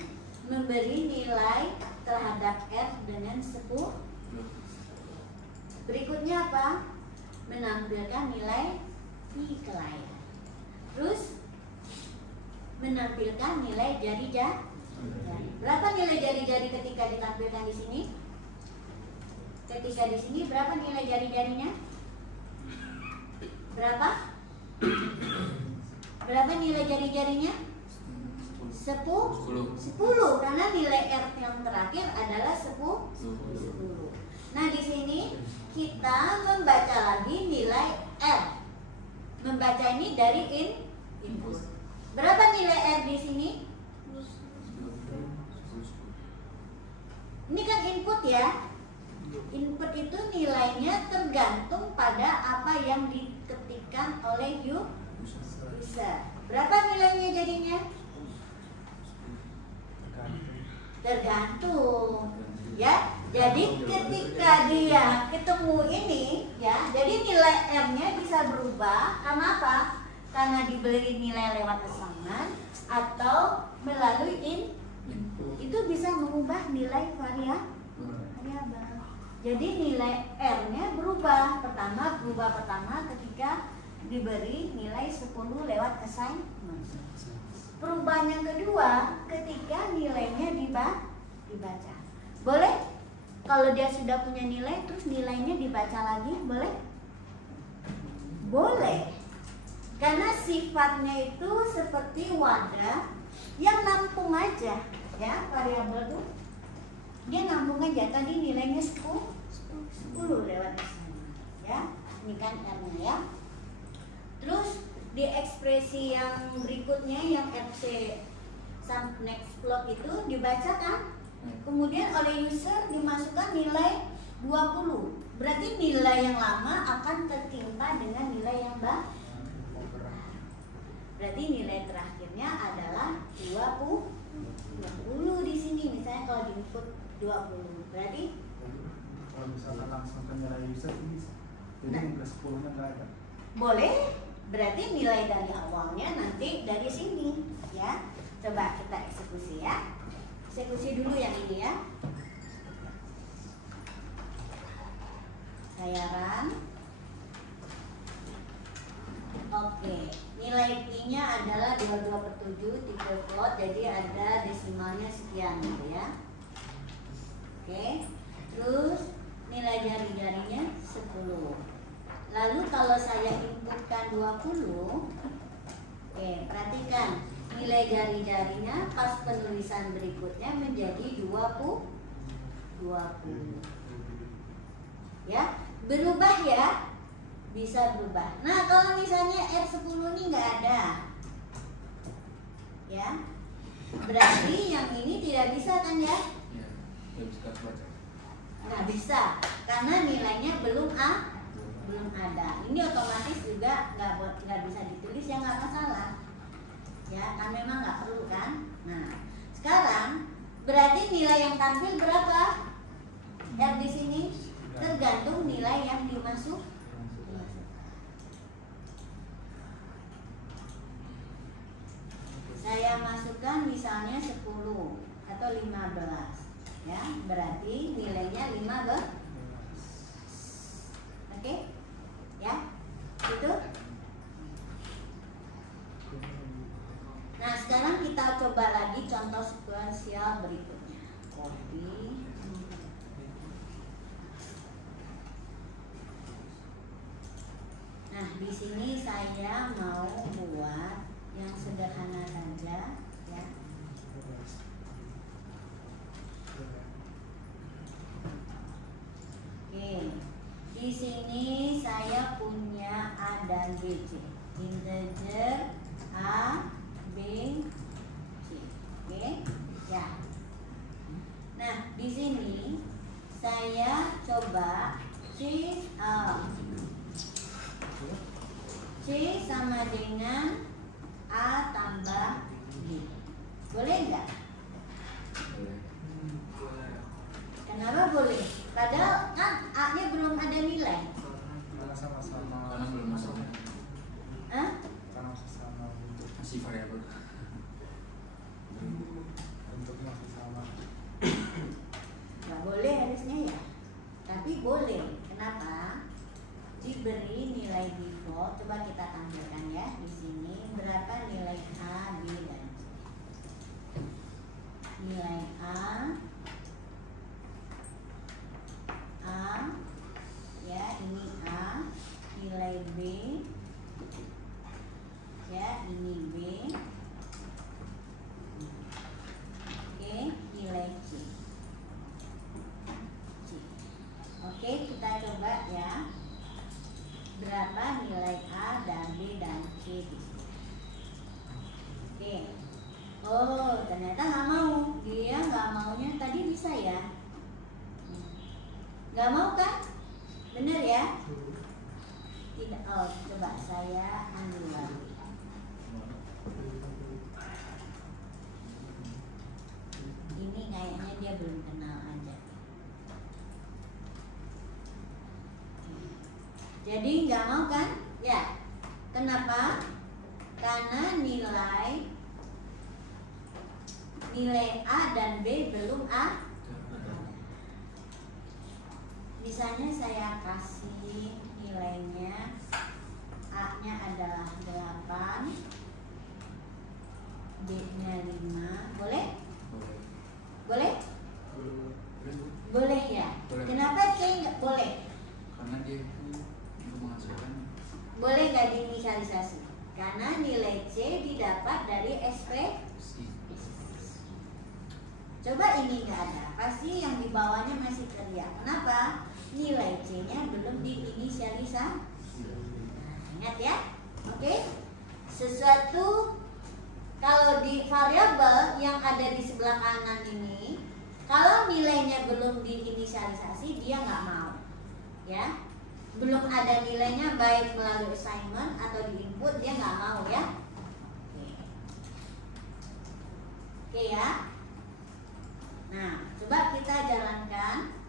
memberi nilai terhadap R dengan 10. Berikutnya apa? Menampilkan nilai pi ke layar. Terus menampilkan nilai jari-jari. Berapa nilai jari-jari ketika ditampilkan di sini? Ketika di sini berapa nilai jari-jarinya? Berapa? Berapa nilai jari-jarinya? 10 karena nilai R yang terakhir adalah 10. Nah, di sini kita membaca lagi nilai R. Membaca ini dari input. Berapa nilai R di sini? Ini kan input ya. Input itu nilainya tergantung pada apa yang diketikkan oleh user. Berapa nilainya jadinya? Tergantung. Ya, jadi ketika dia ketemu ini, ya, jadi nilai R-nya bisa berubah. Karena apa? Karena diberi nilai lewat assignment atau melalui input. Itu bisa mengubah nilai variabel. Jadi nilai R-nya berubah. Berubah pertama ketika diberi nilai 10 lewat assignment. Perubahan yang kedua ketika nilainya dibaca. Boleh? Kalau dia sudah punya nilai terus nilainya dibaca lagi, boleh? Boleh. Karena sifatnya itu seperti wadah yang nampung aja, ya, variabel tuh. Dia nampung aja. Tadi nilainya 10 lewat assignment, ya. Ini kan R-nya, ya. Terus di ekspresi yang berikutnya yang FC sum next block itu dibacakan, kemudian oleh user dimasukkan nilai 20. Berarti nilai yang lama akan tertimpa dengan nilai yang baru. Berarti nilai terakhirnya adalah 20 di sini. Misalnya kalau di input 20, berarti kalau misalkan langsung ke nilai user bisa. Jadi nilai 10-nya nggak ada. Boleh. Berarti nilai dari awalnya nanti dari sini, ya. Coba kita eksekusi, ya. Eksekusi dulu yang ini, ya. Saya run. Oke, nilai Q-nya adalah 22/7 tiga float, jadi ada desimalnya sekian, gitu, ya. Oke. Terus nilai jari-jarinya 10. Lalu kalau saya inputkan 20, oke, perhatikan nilai jari-jarinya pas penulisan berikutnya menjadi 20. Ya, berubah ya, bisa berubah. Nah, kalau misalnya R10 ini nggak ada, ya, berarti yang ini tidak bisa kan, ya? Nggak bisa, karena nilainya belum ada. Ini otomatis juga nggak bisa ditulis, ya nggak masalah, ya kan, memang nggak perlu kan. Nah, sekarang berarti nilai yang tampil berapa? R di sini tergantung nilai yang dimasuk. Saya masukkan misalnya 10 atau 15, ya, berarti nilainya 15. Oke? Ya, gitu. Nah, sekarang kita coba lagi contoh sekuensial berikutnya. Copy. Nah, di sini saya mau buat yang sederhana saja, ya. Oke. Di sini saya punya A dan B, C. Integer A, B, C. Oke, ya. Nah, di sini saya coba C sama dengan A tambah B. Boleh nggak? Kenapa boleh? Padahal kan A-nya belum ada nilai. Karena sama-sama. Karena belum masuk. Karena sama bentuk. Masih variabel. Bentuknya masih sama. Nggak boleh harusnya, ya. Tapi boleh. Kenapa? Diberi nilai default. Coba kita tampilkan, ya, di sini berapa nilai A, B, dan C. Nilai A, ya, ini A, nilai B, ya, ini B, oke, nilai C. Oke, kita coba, ya, berapa nilai A dan B dan C di sini. Oke, oh, ternyata nggak mau, dia nggak maunya tadi bisa, ya. Nggak mau kan? Bener ya? Tidak. Oh, coba saya ambil lagi. Ini kayaknya dia belum kenal aja. Jadi nggak mau kan? Ya. Kenapa? Karena nilai A dan B belum A. Misalnya saya kasih nilainya, A-nya adalah 8, B-nya 5. Boleh? Boleh? Boleh ya? Boleh. Kenapa C nggak boleh? Karena dia itu menghasilkan. Boleh nggak diinisialisasi? Karena nilai C didapat dari SP. Coba ini nggak ada, pasti yang di bawahnya masih teriak. Kenapa? Nilai C-nya belum diinisialisasi. Nah, ingat ya, oke? Sesuatu kalau di variabel yang ada di sebelah kanan ini, kalau nilainya belum diinisialisasi, dia nggak mau, ya. Belum ada nilainya baik melalui assignment atau di input, dia nggak mau ya. Oke ya. Nah, coba kita jalankan.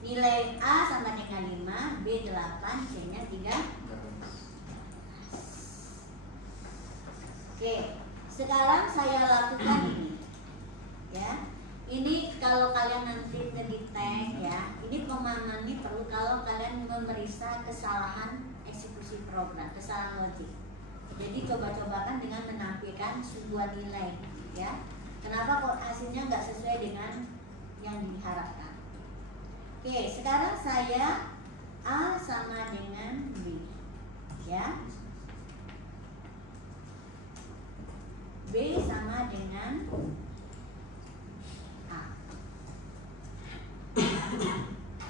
Nilai A sama dengan 5, B 8, C-nya 3. Oke, sekarang saya lakukan ini. Ya. Ini kalau kalian nanti ngedetect ya, ini pemahaman ini perlu kalau kalian memeriksa kesalahan eksekusi program, kesalahan logik. Jadi coba-cobakan dengan menampilkan sebuah nilai, ya. Kenapa kok hasilnya nggak sesuai dengan yang diharapkan? Oke, sekarang saya A sama dengan B, ya. B sama dengan A.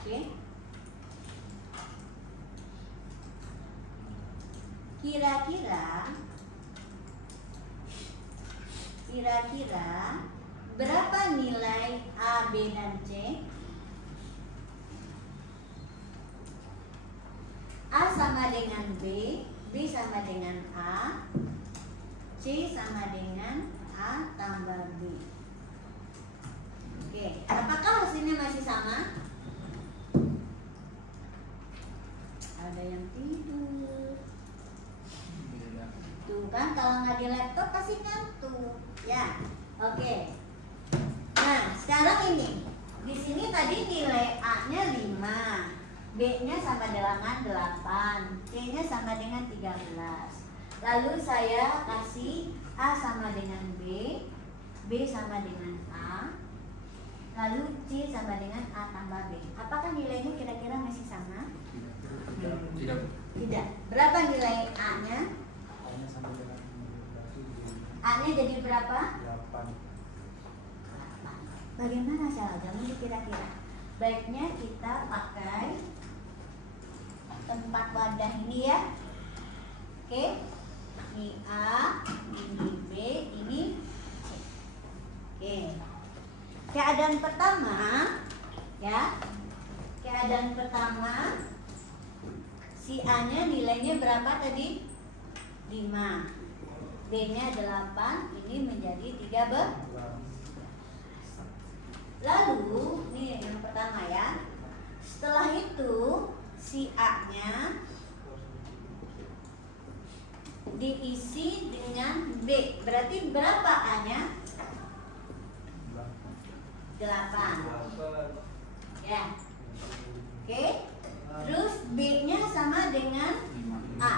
Oke. Kira-kira berapa nilai A, B, dan C? A sama dengan B, B sama dengan A, C sama dengan A tambah B. Oke, apakah hasilnya masih sama? Ada yang tidur. Tuh kan, kalau nggak di laptop pasti ngantuk, ya. Oke. Nah, sekarang ini di sini tadi nilai A-nya 5, B-nya sama dengan 8, C-nya sama dengan 13. Lalu saya kasih A sama dengan B, B sama dengan A, lalu C sama dengan A tambah B. Apakah nilainya kira-kira masih sama? Tidak. Berapa nilai A-nya? A-nya jadi berapa? 8. Bagaimana cara kamu kira-kira? Baiknya kita pakai tempat wadah ini ya. Oke. Ini A, ini B, ini C. Oke. Keadaan pertama ya. Keadaan pertama si A-nya nilainya berapa tadi? 5. B-nya 8, ini menjadi 13. Lalu, ini yang pertama ya. Setelah itu, si A-nya diisi dengan B. Berarti berapa A-nya? 8. Ya. Oke. Terus B-nya sama dengan A.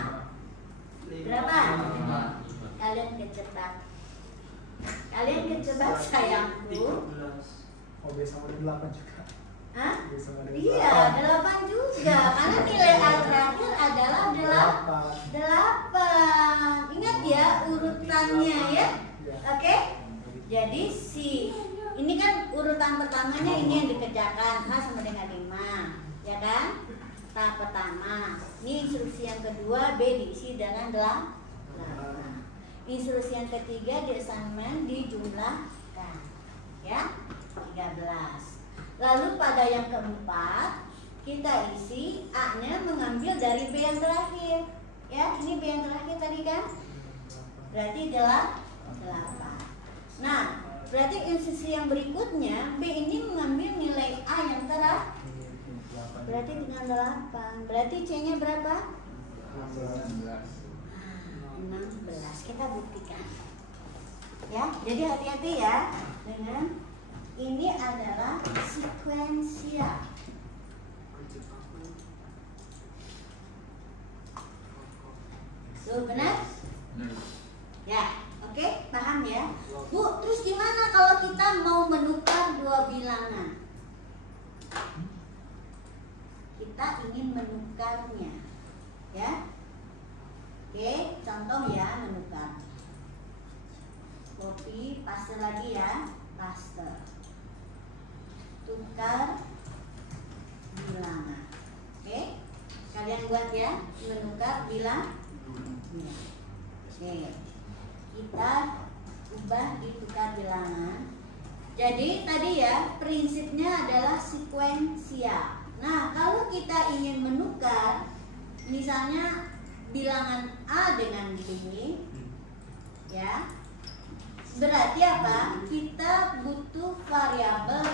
Berapa? Kalian kecepat. Sayangku. Oh, B sama dengan 8 juga. Hah? B sama dengan Iya, 8 juga. Karena nilai A terakhir adalah 8. Ingat ya urutannya ya. Oke? Jadi ini kan urutan pertamanya ini yang dikerjakan. A sama dengan 5. Ya kan? Tahap pertama. Ini instruksi yang kedua, B diisi dengan 8. Instruksi yang ketiga di assignment dijumlahkan. pada yang keempat, kita isi A-nya mengambil dari B yang terakhir. Ya, ini B yang terakhir tadi kan? Berarti 8. Nah, berarti instruksi yang berikutnya B ini mengambil nilai A yang terakhir. Berarti dengan 8. Berarti C-nya berapa? 16. Kita buktikan. Ya, jadi hati-hati ya dengan ini adalah sekuensial. Tuh, benar? Ya, oke, paham ya? Bu, terus gimana kalau kita mau menukar dua bilangan? Kita ingin menukarnya, ya? Oke, contoh ya menukar. Copy, paste lagi ya, paste. Tukar bilangan. Oke, kalian buat ya, menukar bilangan. Oke, kita ubah di tukar bilangan. Jadi tadi ya prinsipnya adalah sekuensial. Nah, kalau kita ingin menukar, misalnya bilangan A dengan B, ya, berarti apa? Kita butuh variabel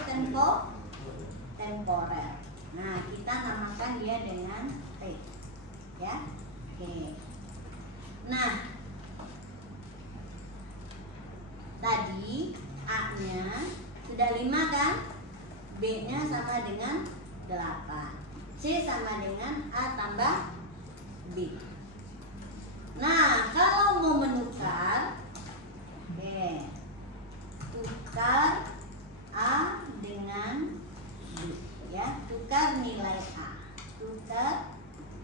temporer. Nah, kita namakan dia dengan T, ya. Oke. Nah, tadi A-nya sudah 5 kan? B-nya sama dengan 8. C sama dengan A tambah B. Nah, kalau mau menukar, tukar A dengan B, ya, tukar nilai A, tukar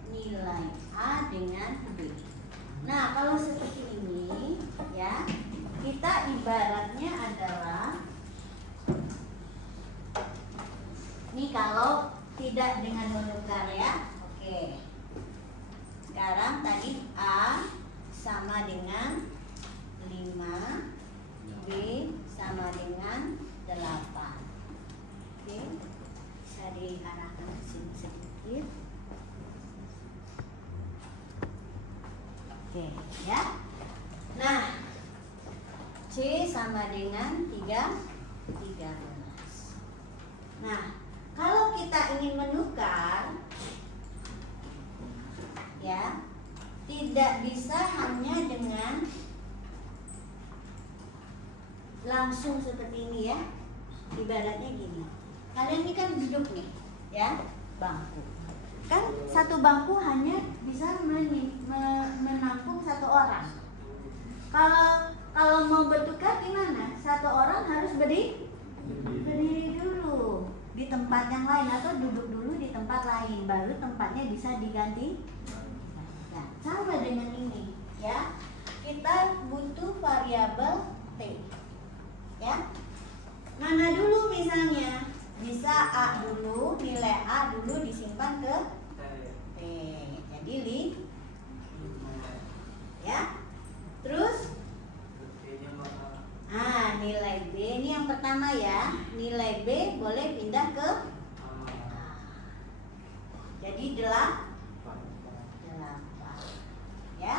nilai A dengan B. Nah, kalau seperti ini, ya, kita ibaratnya adalah ini kalau tidak dengan menukar ya. Oke. Sekarang tadi A sama dengan 5, B sama dengan 8. Oke. Bisa diarahkan ke sini sedikit. Oke, ya. Nah, C sama dengan 13. Nah, kalau kita ingin menukar, ya, tidak bisa hanya dengan langsung seperti ini ya. Ibaratnya gini, kalian ini kan duduk nih, ya, bangku. Kan satu bangku hanya bisa menampung satu orang. Kalau mau bertukar gimana? Satu orang harus berdiri dulu di tempat yang lain atau duduk dulu di tempat lain, baru tempatnya bisa diganti. Nah, sama dengan ini, ya. Kita butuh variabel T, ya. Mana dulu misalnya? Bisa A dulu, nilai A dulu disimpan ke T. Jadi ya. Terus nilai B ini yang pertama ya. Nilai B boleh pindah ke A. Jadi 8. Ya.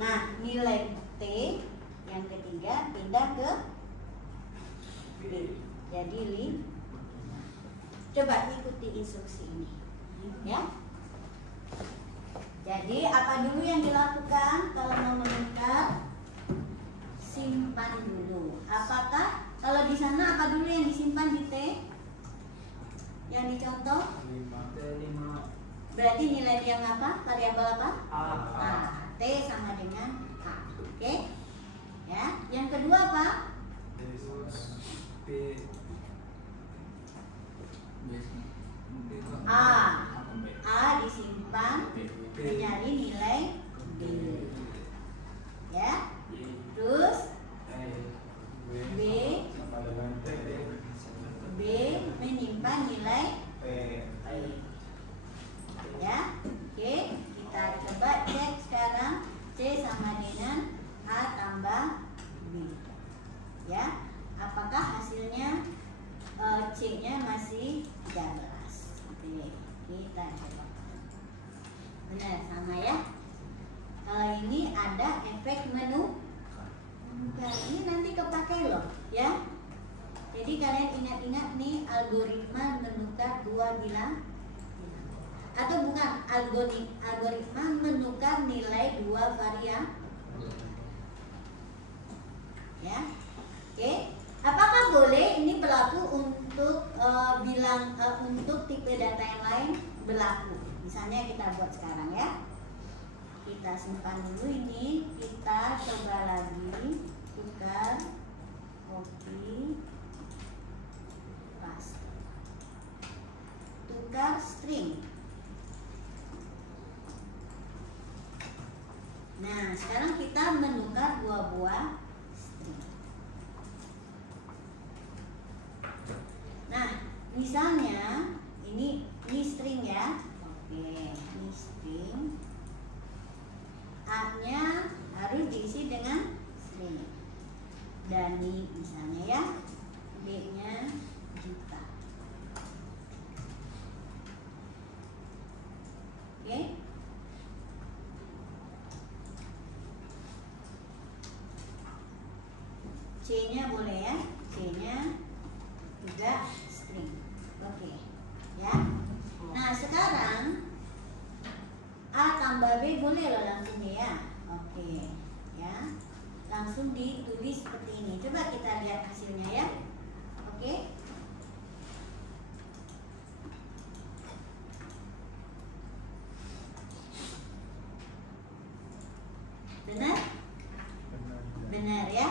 Nah, nilai T yang ketiga pindah ke B. Jadi 5. Coba ikuti instruksi ini, ya. Jadi apa dulu yang dilakukan kalau mau menukar? Simpan dulu. Apakah kalau di sana apa dulu yang disimpan di T? Yang dicontoh? 5. Berarti nilai yang apa? Variabel apa? A. T sama dengan A. Oke? Ya. Yang kedua apa? B. A disimpan mencari nilai B, ya. Terus B menyimpan nilai P, ya. Oke, kita coba cek sekarang. C sama dengan A tambah B, ya. Apakah hasilnya C-nya masih jadi? Benar, sama ya. Kalau ini ada efek menukar. Ini nanti kepakai loh, ya. Jadi kalian ingat-ingat nih algoritma menukar dua bilang, atau bukan, algoritma menukar nilai dua variabel. Ya, oke. Apakah boleh ini berlaku untuk untuk tipe data yang lain? Berlaku. Misalnya kita buat sekarang ya. Kita simpan dulu ini. Kita coba lagi tukar, copy, paste, tukar string. Nah, sekarang kita menukar dua buah string. Nah, misalnya ini string ya. Oke, ini string. A-nya harus diisi dengan string. Dani misalnya ya. B-nya juta. Oke. C-nya boleh ya. C-nya juga string. Oke. Ya. Nah, sekarang A tambah B boleh loh langsung ya. Oke. Ya. Langsung ditulis seperti ini. Coba kita lihat hasilnya ya. Oke. Benar? Benar ya.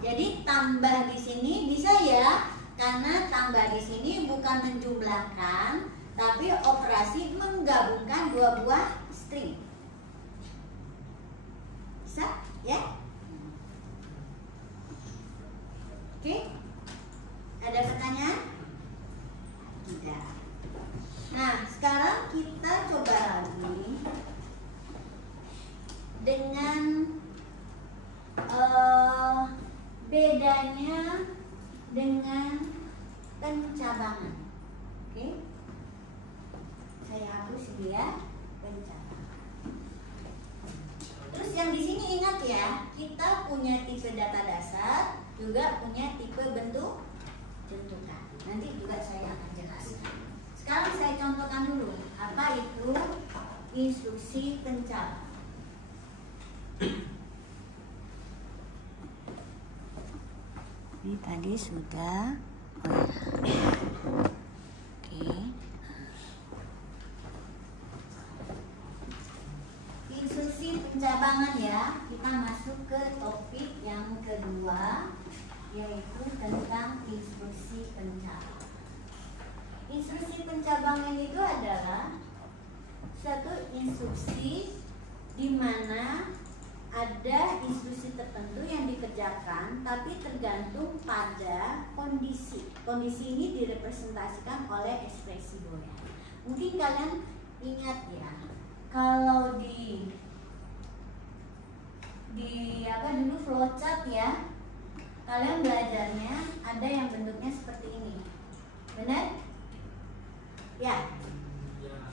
Jadi tambah di sini bisa ya, karena tambah di sini bukan menjumlahkan, tapi operasi menggabungkan dua buah string. Bisa ya? Oke. Ada pertanyaan? Tidak. Nah, sekarang kita coba lagi dengan bedanya dengan pencabangan. Oke. Saya hapus dia pencabangan. Terus yang di sini ingat ya, kita punya tipe data dasar, juga punya tipe bentuk tentukan. Nanti juga saya akan jelaskan. Sekarang saya contohkan dulu apa itu instruksi pencabangan. Ini tadi sudah. Oke. Instruksi pencabangan ya. Kita masuk ke topik yang kedua, yaitu tentang instruksi pencabangan. Instruksi pencabangan itu adalah suatu instruksi di mana ada instruksi tertentu yang dikerjakan, tapi tergantung pada kondisi. Kondisi ini direpresentasikan oleh ekspresi boolean. Mungkin kalian ingat ya, kalau di dulu flowchart ya, kalian belajarnya ada yang bentuknya seperti ini, benar? Ya.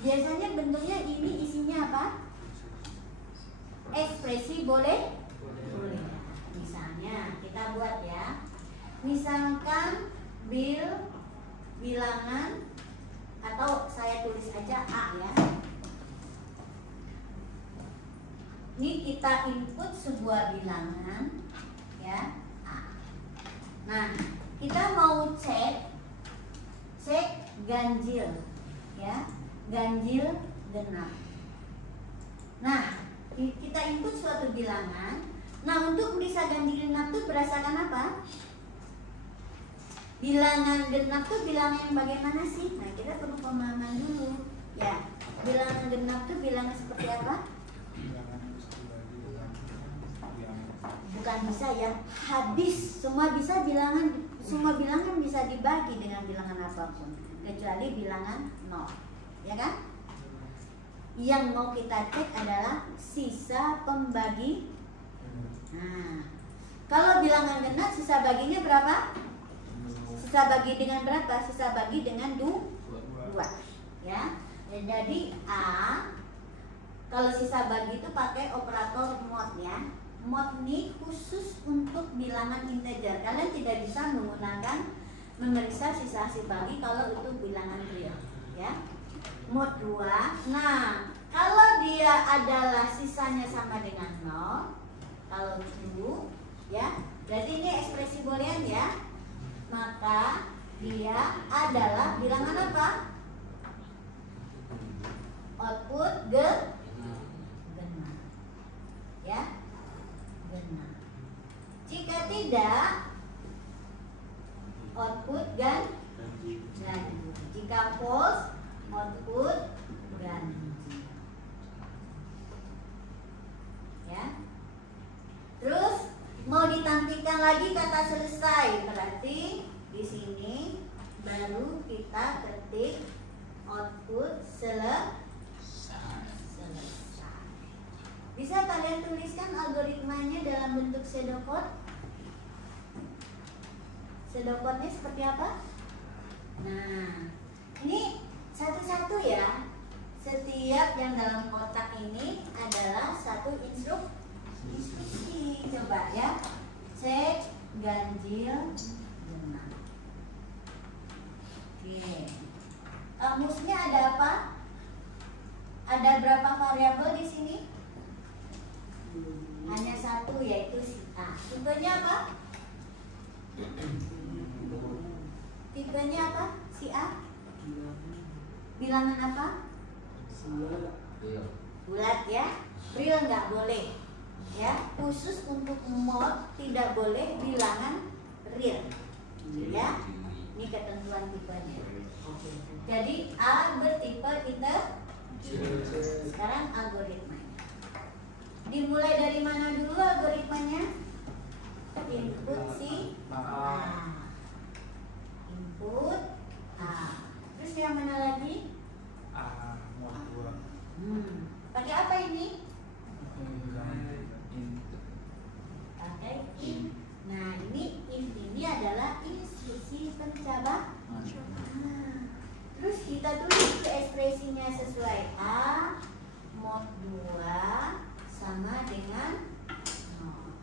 Biasanya bentuknya ini isinya apa? Ekspresi boleh? Boleh. Misalnya kita buat ya. Misalkan bilangan, atau saya tulis aja A ya. Ini kita input sebuah bilangan ya, A. Nah, kita mau cek ganjil ya, ganjil genap. Nah, kita input suatu bilangan. Nah, untuk bisa ganjil genap itu berdasarkan apa? Bilangan genap itu bilangan yang bagaimana sih? Nah, kita perlu pemahaman dulu ya. Bilangan genap itu bilangan seperti apa? Bukan bisa ya, habis. Semua bilangan bisa dibagi dengan bilangan apapun, kecuali bilangan 0, ya kan? Yang mau kita cek adalah sisa pembagi. Nah, kalau bilangan genap sisa baginya berapa? Sisa bagi dengan berapa? Sisa bagi dengan 2. Ya. Jadi A Kalau sisa bagi itu pakai operator mod ya. Mod ini khusus untuk bilangan integer. Kalian tidak bisa menggunakan memeriksa sisa bagi kalau itu bilangan real ya. Mod 2. Nah, kalau dia adalah sisanya sama dengan 0, kalau true ya, berarti ini ekspresi boolean ya. Maka dia adalah bilangan apa? Output genap ya, genap. Jika tidak, output ganjil. Jika false, output ganjil ya. Terus mau ditampilkan lagi kata selesai, berarti di sini baru kita ketik output selesai. Bisa kalian tuliskan algoritmanya dalam bentuk pseudocode? Pseudocode-nya seperti apa? Nah, ini satu-satu ya. Setiap yang dalam kotak ini adalah satu instruksi. Coba ya, cek ganjil genap. Oke. Kamusnya ada apa? Ada berapa variabel di sini? Hanya satu, yaitu si A. Tipenya apa? Tipenya apa? Si A? Bilangan apa? Bulat ya. Real nggak boleh ya. Khusus untuk mod tidak boleh bilangan real ya. Ini ketentuan tipenya. Jadi A bertipe integer. Sekarang algoritma. Dimulai dari mana dulu algoritmanya? Input si A. Input A. Terus yang mana lagi? A mod 2. Pakai apa ini? Pakai if. Nah, ini if ini adalah instruksi pencabangan. Terus kita tulis ekspresinya sesuai A mod 2 sama dengan 0.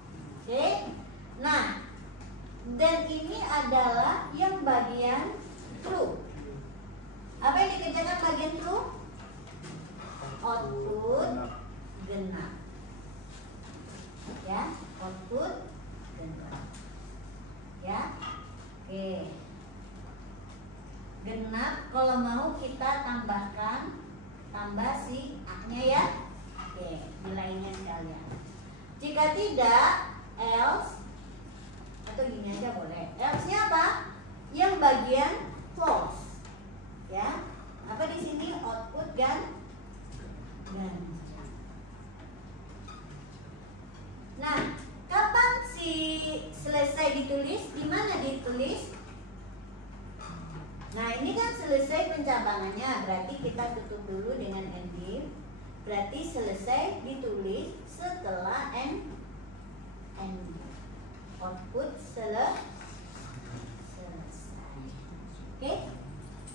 Oke. Nah, dan ini adalah yang bagian true. Apa yang dikerjakan bagian true? Output genap. Ya, output genap. Ya. Oke. Genap, kalau mau kita tambah si A-nya ya. Oke, nilainya sekalian. Jika tidak, else atau gini aja boleh. Else-nya apa? Yang bagian false. Ya. Apa di sini output ganjil. Nah, kapan si selesai ditulis? Di mana ditulis? Nah, ini kan selesai pencabangannya, berarti kita tutup dulu dengan end. Berarti selesai ditulis setelah end. Output selesai. Oke,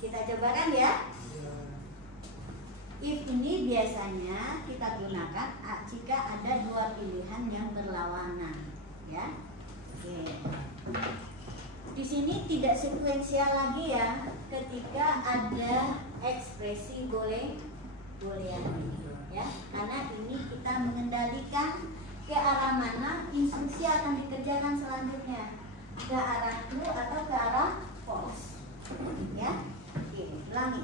kita cobakan ya. If ini biasanya kita gunakan jika ada dua pilihan yang berlawanan, ya. Oke. Di sini tidak sekuensial lagi ya, ketika ada ekspresi boolean, ya, karena ini kita mengendalikan ke arah mana instruksi akan dikerjakan selanjutnya, ke arah true atau ke arah false, ya. Oke, ulangi.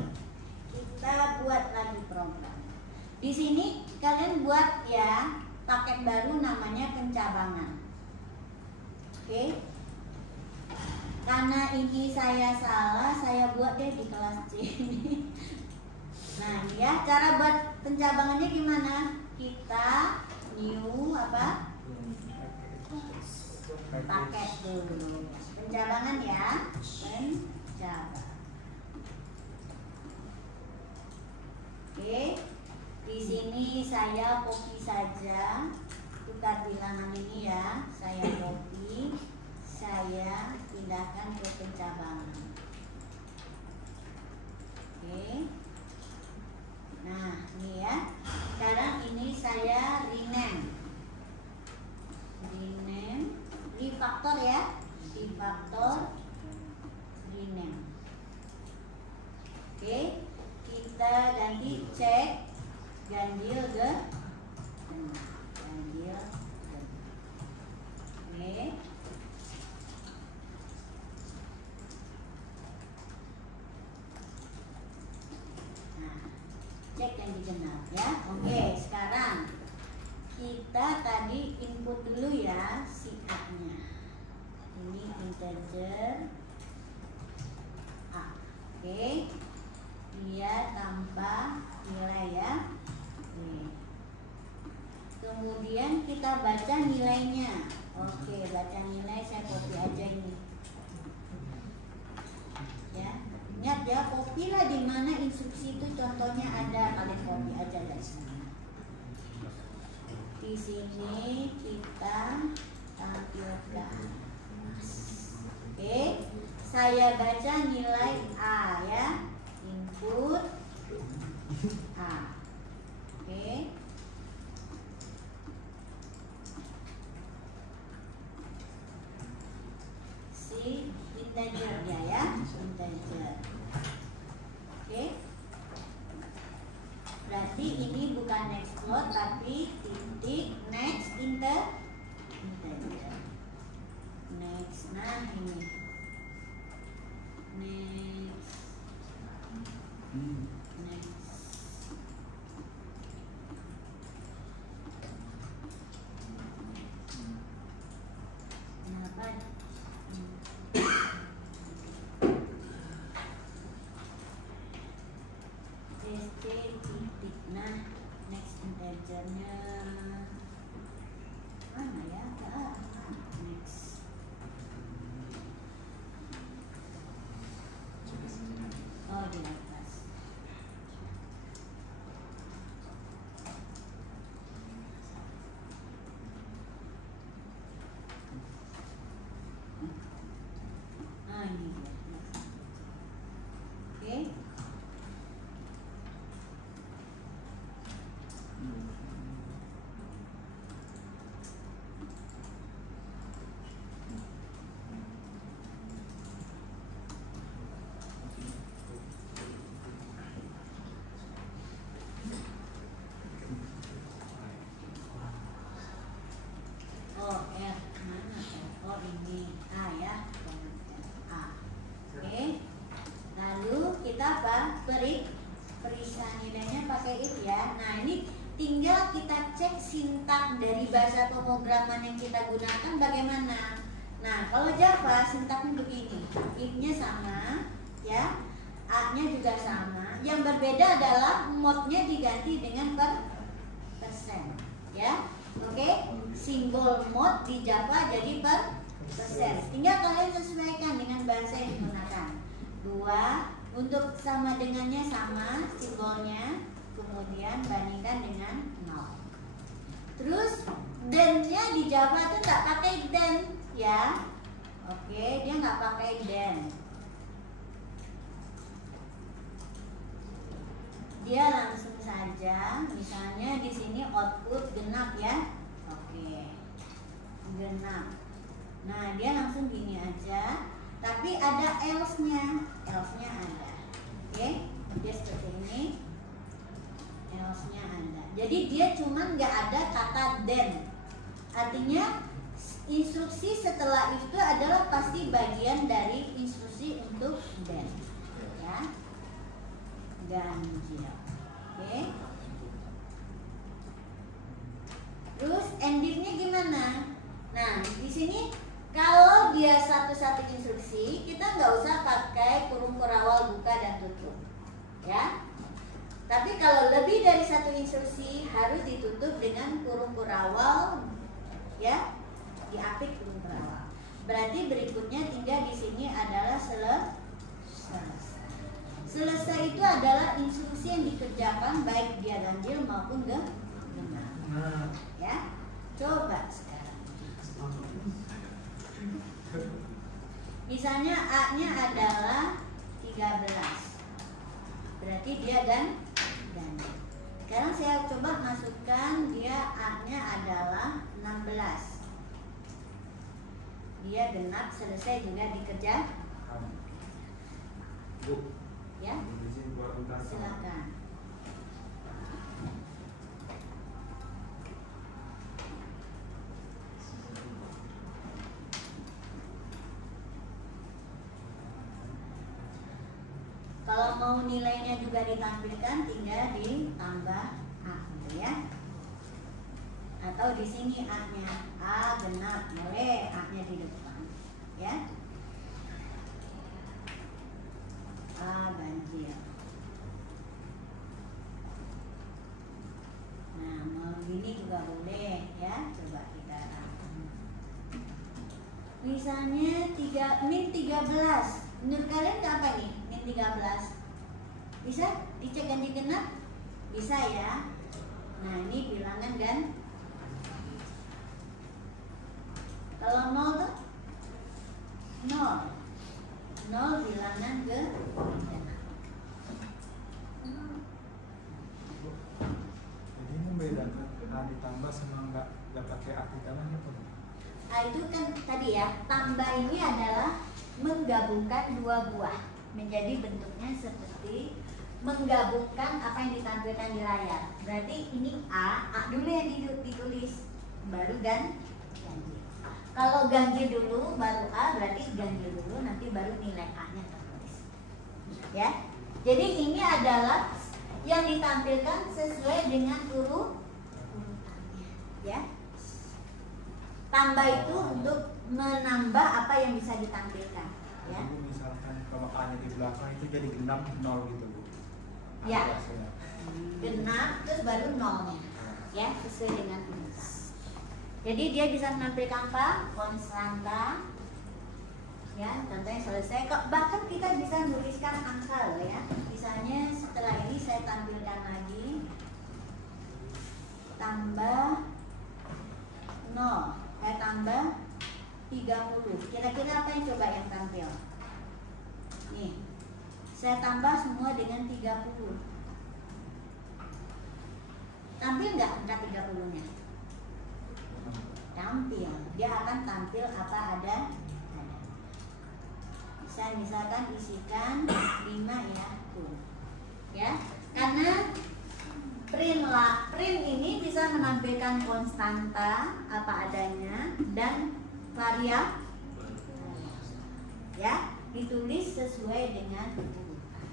Kita buat lagi program. Di sini kalian buat ya paket baru namanya pencabangan. Oke. Karena ini saya salah, saya buat deh di kelas C. Nah, ya, cara buat pencabangannya gimana? Kita new apa? Paket dulu. Pencabangan ya. Pencabangan. Oke. Di sini saya copy saja. Tukar bilangan ini ya. Saya copy. Saya pindahkan ke pencabangan. Oke. Nah, ini ya. Sekarang Ya, oke. Sekarang kita tadi input dulu ya si A-nya. Ini integer A. Oke. Dia tanpa nilai ya. Oke. Kemudian kita baca nilainya. Oke, baca nilai saya copy aja ini. Ya, ingat ya, copy lah di mana instruksi itu contohnya ada, kalian copy aja dari sana. Di sini kita tampilkan. Oke, saya baca nilai A ya, input A. Oke. Integer dia ya, integer. Oke. Berarti ini bukan next float tapi titik next integer. Next, nah ini next. Kenapa? Titik, nah next integernya mana ya? Next. Oh, di atas. Nah ini dia. Oke. Oh, R mana? Oh, ini A ya. A. Oke. Lalu kita apa? Periksa nilainya pakai if ya. Nah, ini tinggal kita cek sintak dari bahasa pemrograman yang kita gunakan bagaimana. Nah, kalau Java sintaknya begini. If-nya sama ya. A-nya juga sama. Yang berbeda adalah mode-nya diganti dengan persen ya. Oke, simbol mode di Java jadi persen. Tinggal kalian sesuaikan dengan bahasa yang digunakan. 2 untuk sama dengannya sama simbolnya, kemudian bandingkan dengan 0. Terus then-nya di Java itu nggak pakai then ya. Oke, dia nggak pakai then. Dia langsung saja, misalnya di sini output genap ya. Oke, genap. Nah, dia langsung gini aja. Tapi ada else-nya, else-nya ada. Oke, dia seperti ini. Else-nya ada. Jadi dia cuman nggak ada kata then. Artinya instruksi setelah itu adalah pasti bagian dari instruksi untuk then. Ya. Ganjil. Oke. Terus end-if-nya gimana? Nah, di sini kalau dia satu-satu instruksi, kita nggak usah pakai kurung kurawal buka dan tutup, ya. Tapi kalau lebih dari satu instruksi harus ditutup dengan kurung kurawal, ya, diapit kurung kurawal. Berarti berikutnya tinggal di sini adalah selesai. Selesai itu adalah instruksi yang dikerjakan baik dia ganjil maupun genap. Ya, coba sekarang. Misalnya A-nya adalah 13. Berarti dia ganjil. Sekarang saya coba masukkan dia A-nya adalah 16. Dia genap, selesai juga dikerjakan. Ya, silakan. Kalau mau nilainya juga ditampilkan, tinggal ditambah A. ya. Atau di sini A-nya, A genap, boleh A-nya di depan, ya. A ganjil. Nah, mau gini juga boleh, ya. Coba kita misalnya min 13. Menurut kalian apa nih? Min 13. Bisa dicek ganjil genap? Bisa ya. Nah, ini bilangan kan. Kalau 0 tuh 0. 0 bilangan ke genap. Jadi membedakan A ditambah sama nggak pakai arti tambahnya pun. Nah, itu kan tadi ya, tambah ini adalah menggabungkan dua buah menjadi bentuknya seperti menggabungkan apa yang ditampilkan di layar. Berarti ini A dulu yang ditulis, baru ganjil. Kalau ganjil dulu baru A, berarti ganjil dulu, nanti baru nilai A-nya tertulis. Ya. Jadi ini adalah yang ditampilkan sesuai dengan urutannya, ya. Tambah itu untuk menambah apa yang bisa ditampilkan, ya. Jadi misalkan kalau A-nya di belakang itu jadi genap 0 gitu, Bu. Ya. Hasilnya. Genap terus baru nolnya, ya, sesuai dengan urutan. Jadi dia bisa menampilkan apa? Konstanta, ya. Contohnya selesai. Bahkan kita bisa menuliskan angka, ya. Misalnya setelah ini saya tampilkan lagi tambah 0, saya tambah 30. Kira-kira apa yang coba yang tampil? Nih, saya tambah semua dengan 30. Tampil nggak angka 30-nya? Tampil. Dia akan tampil apa ada. Bisa misalkan isikan 5 ya, tuh. Ya, karena print ini bisa menampilkan konstanta apa adanya dan variabel, ya, ditulis sesuai dengan urutan.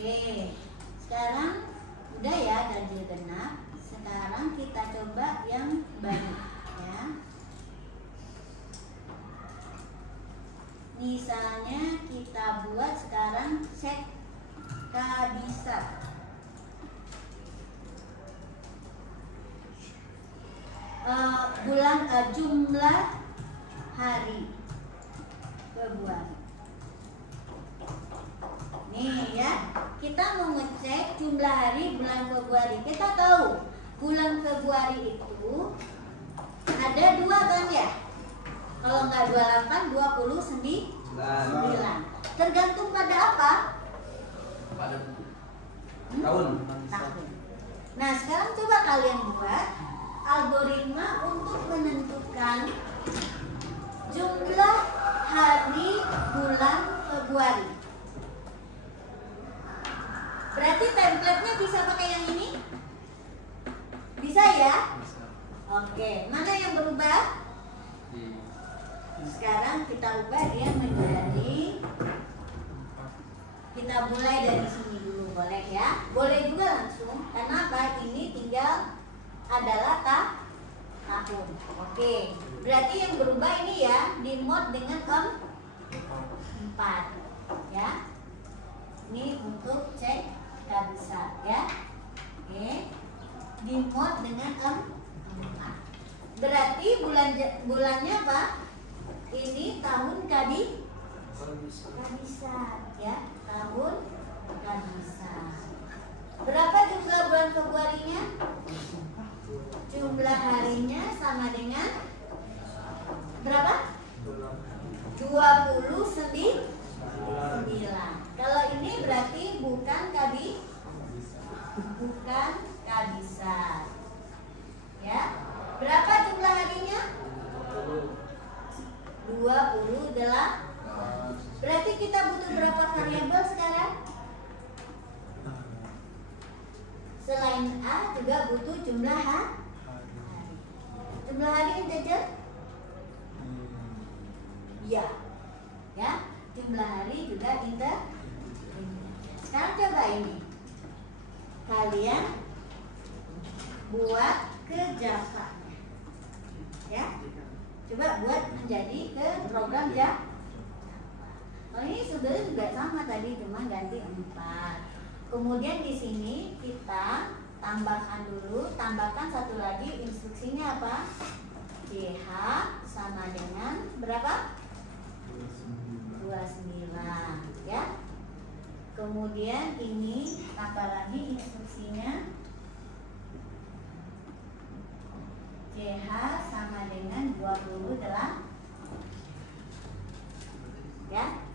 Oke, sekarang udah ya ganjil genap. Sekarang kita coba yang baru, ya. Misalnya kita buat sekarang cek kabisat. Jumlah hari Februari. Nih ya, kita mau ngecek jumlah hari bulan Februari. Kita tahu bulan Februari itu ada 2 kan ya? Kalau nggak 28, 29. Tergantung pada apa? Pada tahun. Tahun. Nah, sekarang coba kalian buat algoritma untuk menentukan jumlah hari bulan Februari. Berarti template-nya bisa pakai yang ini? Bisa ya? Bisa. Oke, mana yang berubah? Sekarang kita ubah dia menjadi, kita mulai dari sini dulu, boleh ya? Boleh juga langsung. Kenapa? Ini tinggal adalah tahun. Oke, berarti yang berubah ini ya, di mode dengan 4, ya. Ini untuk cek kabisat, ya. Oke, di mode dengan 4. Berarti bulannya apa? Ini tahun kabisat, ya. Tahun kabisat. Berapa jumlah bulan Februarinya? Jumlah harinya sama dengan berapa? 29. Kalau ini berarti bukan kabisat. Ya. Berapa jumlah harinya? 28. Berarti kita butuh berapa variabel sekarang? Selain A juga butuh jumlah hari. Jumlah hari integer? Ya, ya. Jumlah hari juga integer. Sekarang coba ini, kalian buat ke Java-nya, ya. Coba buat menjadi ke program Java. Oh, ini sebenarnya juga sama tadi, cuma ganti 4. Kemudian di sini kita tambahkan dulu, tambahkan satu lagi instruksinya apa? CH sama dengan berapa? 29, ya. Kemudian ini tambah lagi instruksinya CH sama dengan 28, ya.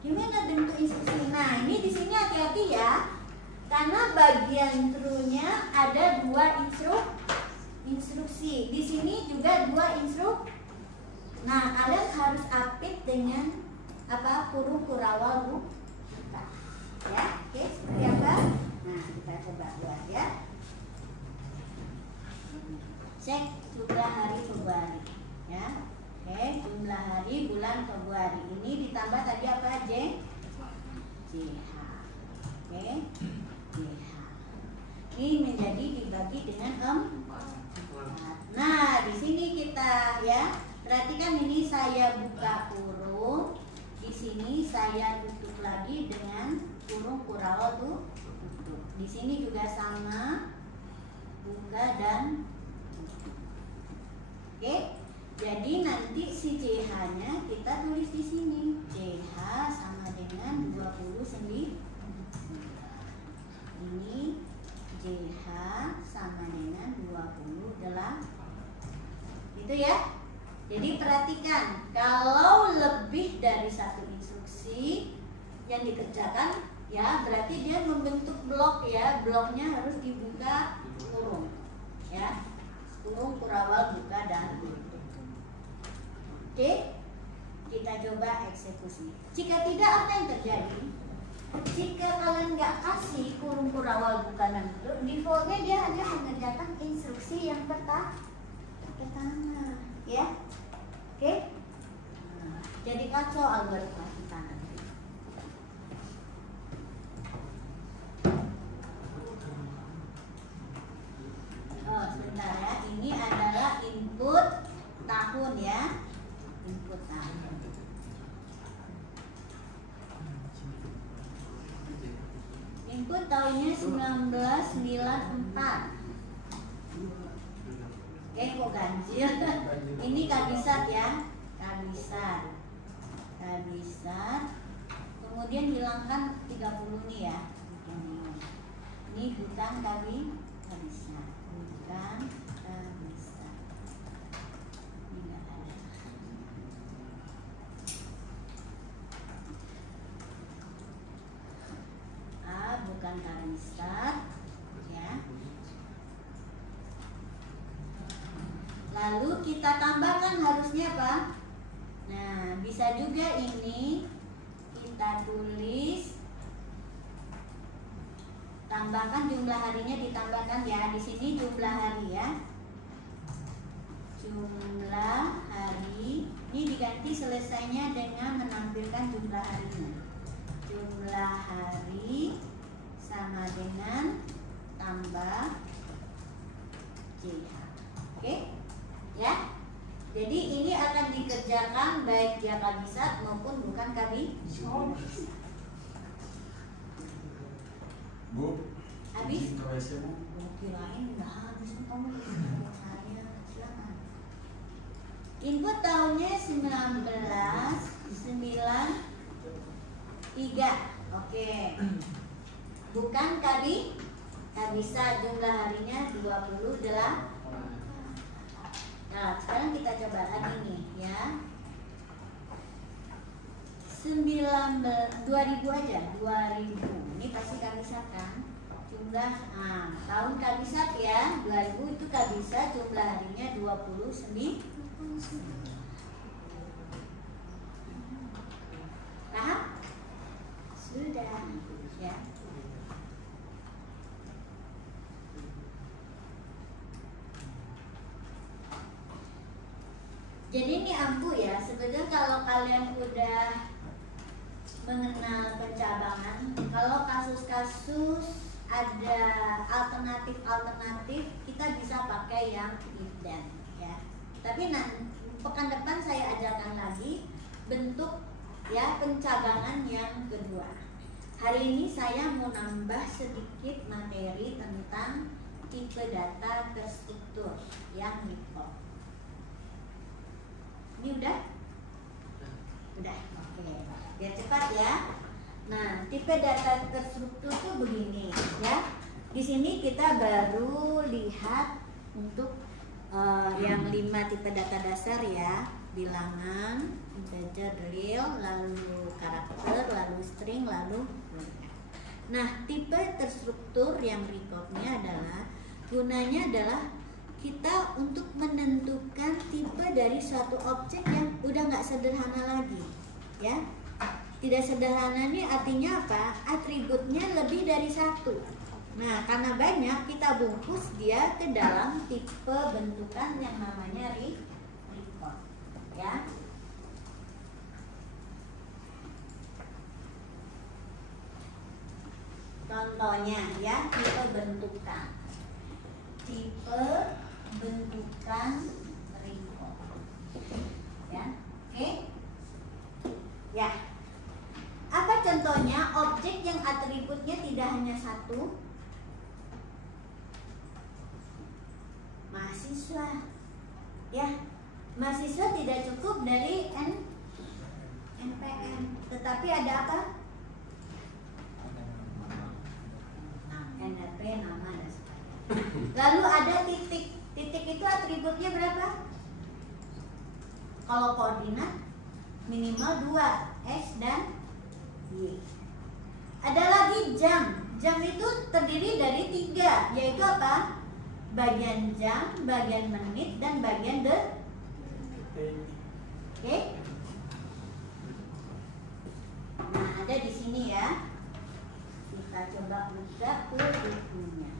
Gimana bentuk instruksi? Nah, ini di sini hati-hati ya, karena bagian true-nya ada 2 instruksi. Di sini juga 2 instruksi. Nah, kalian harus apit dengan apa? Kurung kurawal buka. Ya, oke, seperti apa? Nah, kita coba buat ya. Cek jumlah hari Februari, ya. Oke, jumlah hari bulan Februari ini ditambah tadi apa? JH. Oke, JH. Ini menjadi dibagi dengan 4. Nah, di sini kita ya, perhatikan ini saya buka kurung, di sini saya tutup lagi dengan kurung kurawal tutup. Di sini juga sama, buka dan tutup. Oke, jadi nanti si CH-nya kita tulis di sini. CH sama dengan 29. Ini JH sama dengan 28. Itu ya. Jadi perhatikan, kalau lebih dari 1 instruksi yang dikerjakan, ya berarti dia membentuk blok ya. Bloknya harus dibuka kurung, ya. Kurung kurawal buka dan tutup. Oke, kita coba eksekusi. Jika tidak, apa yang terjadi? Jika kalian nggak kasih kurung kurawal buka dan tutup, defaultnya dia hanya mengerjakan instruksi yang pertama, ya. Oke, jadi kacau algoritma kita nanti. Oh, sebentar ya. Ini adalah input tahun ya. Input tahun. Input tahunnya 1994. Kok ganjil? Ini kabisat ya. Kabisat. Kemudian hilangkan 30 nih ya. Ini bukan kabisat. Bukan kabisat. Ini enggak ada. Bukan kabisat ya. Lalu kita tambahkan harusnya apa? Nah, bisa juga ini kita tulis, tambahkan jumlah harinya, ditambahkan ya. Di sini jumlah hari ya. Jumlah hari ini diganti selesainya dengan menampilkan jumlah harinya. Jumlah hari sama dengan tambah JH. Oke? Ya, jadi ini akan dikerjakan baik dia kabisat maupun bukan kabisat. Bu, Habis? Bu. Kirain udah habis, kamu saya silakan. Input tahunnya 1993. Oke. Bukan kabisat, jumlah harinya 28. Nah, sekarang kita coba lagi nih ya. 2000 aja, 2000. Ini pasti kabisat kan? Jumlah tahun kabisat ya, 2000 itu kabisat, jumlah harinya 29. Paham? Sudah ya. Jadi ini ampuh ya. Sebenarnya kalau kalian udah mengenal pencabangan. Kalau kasus-kasus ada alternatif, kita bisa pakai yang if then ya. Tapi nanti pekan depan saya ajarkan lagi bentuk ya pencabangan yang kedua. Hari ini saya mau nambah sedikit materi tentang tipe data terstruktur yang report. Ini udah? Udah, oke. Biar cepat ya. Nah, tipe data terstruktur itu begini ya. Di sini kita baru lihat untuk yang 5 tipe data dasar ya. Bilangan, integer, real, lalu karakter, lalu string, lalu boolean. Nah, tipe terstruktur yang recordnya adalah gunanya adalah kita untuk menentukan tipe dari suatu objek yang udah nggak sederhana lagi ya. Tidak sederhana ini artinya apa? Atributnya lebih dari satu. Nah, karena banyak kita bungkus dia ke dalam tipe bentukan yang namanya record ya. Contohnya ya, tipe bentukan record ya. Oke ya. Apa contohnya objek yang atributnya tidak hanya satu? Mahasiswa ya. Mahasiswa tidak cukup dari NPM, tetapi ada apa? NRP, nama dan sebagainya. Lalu ada titik. Titik itu atributnya berapa? Kalau koordinat minimal 2, S dan Y. Ada lagi jam. Jam itu terdiri dari 3, yaitu apa? Bagian jam, bagian menit, dan bagian detik. Oke? Nah, ada di sini ya. Kita coba buka ke bukunya.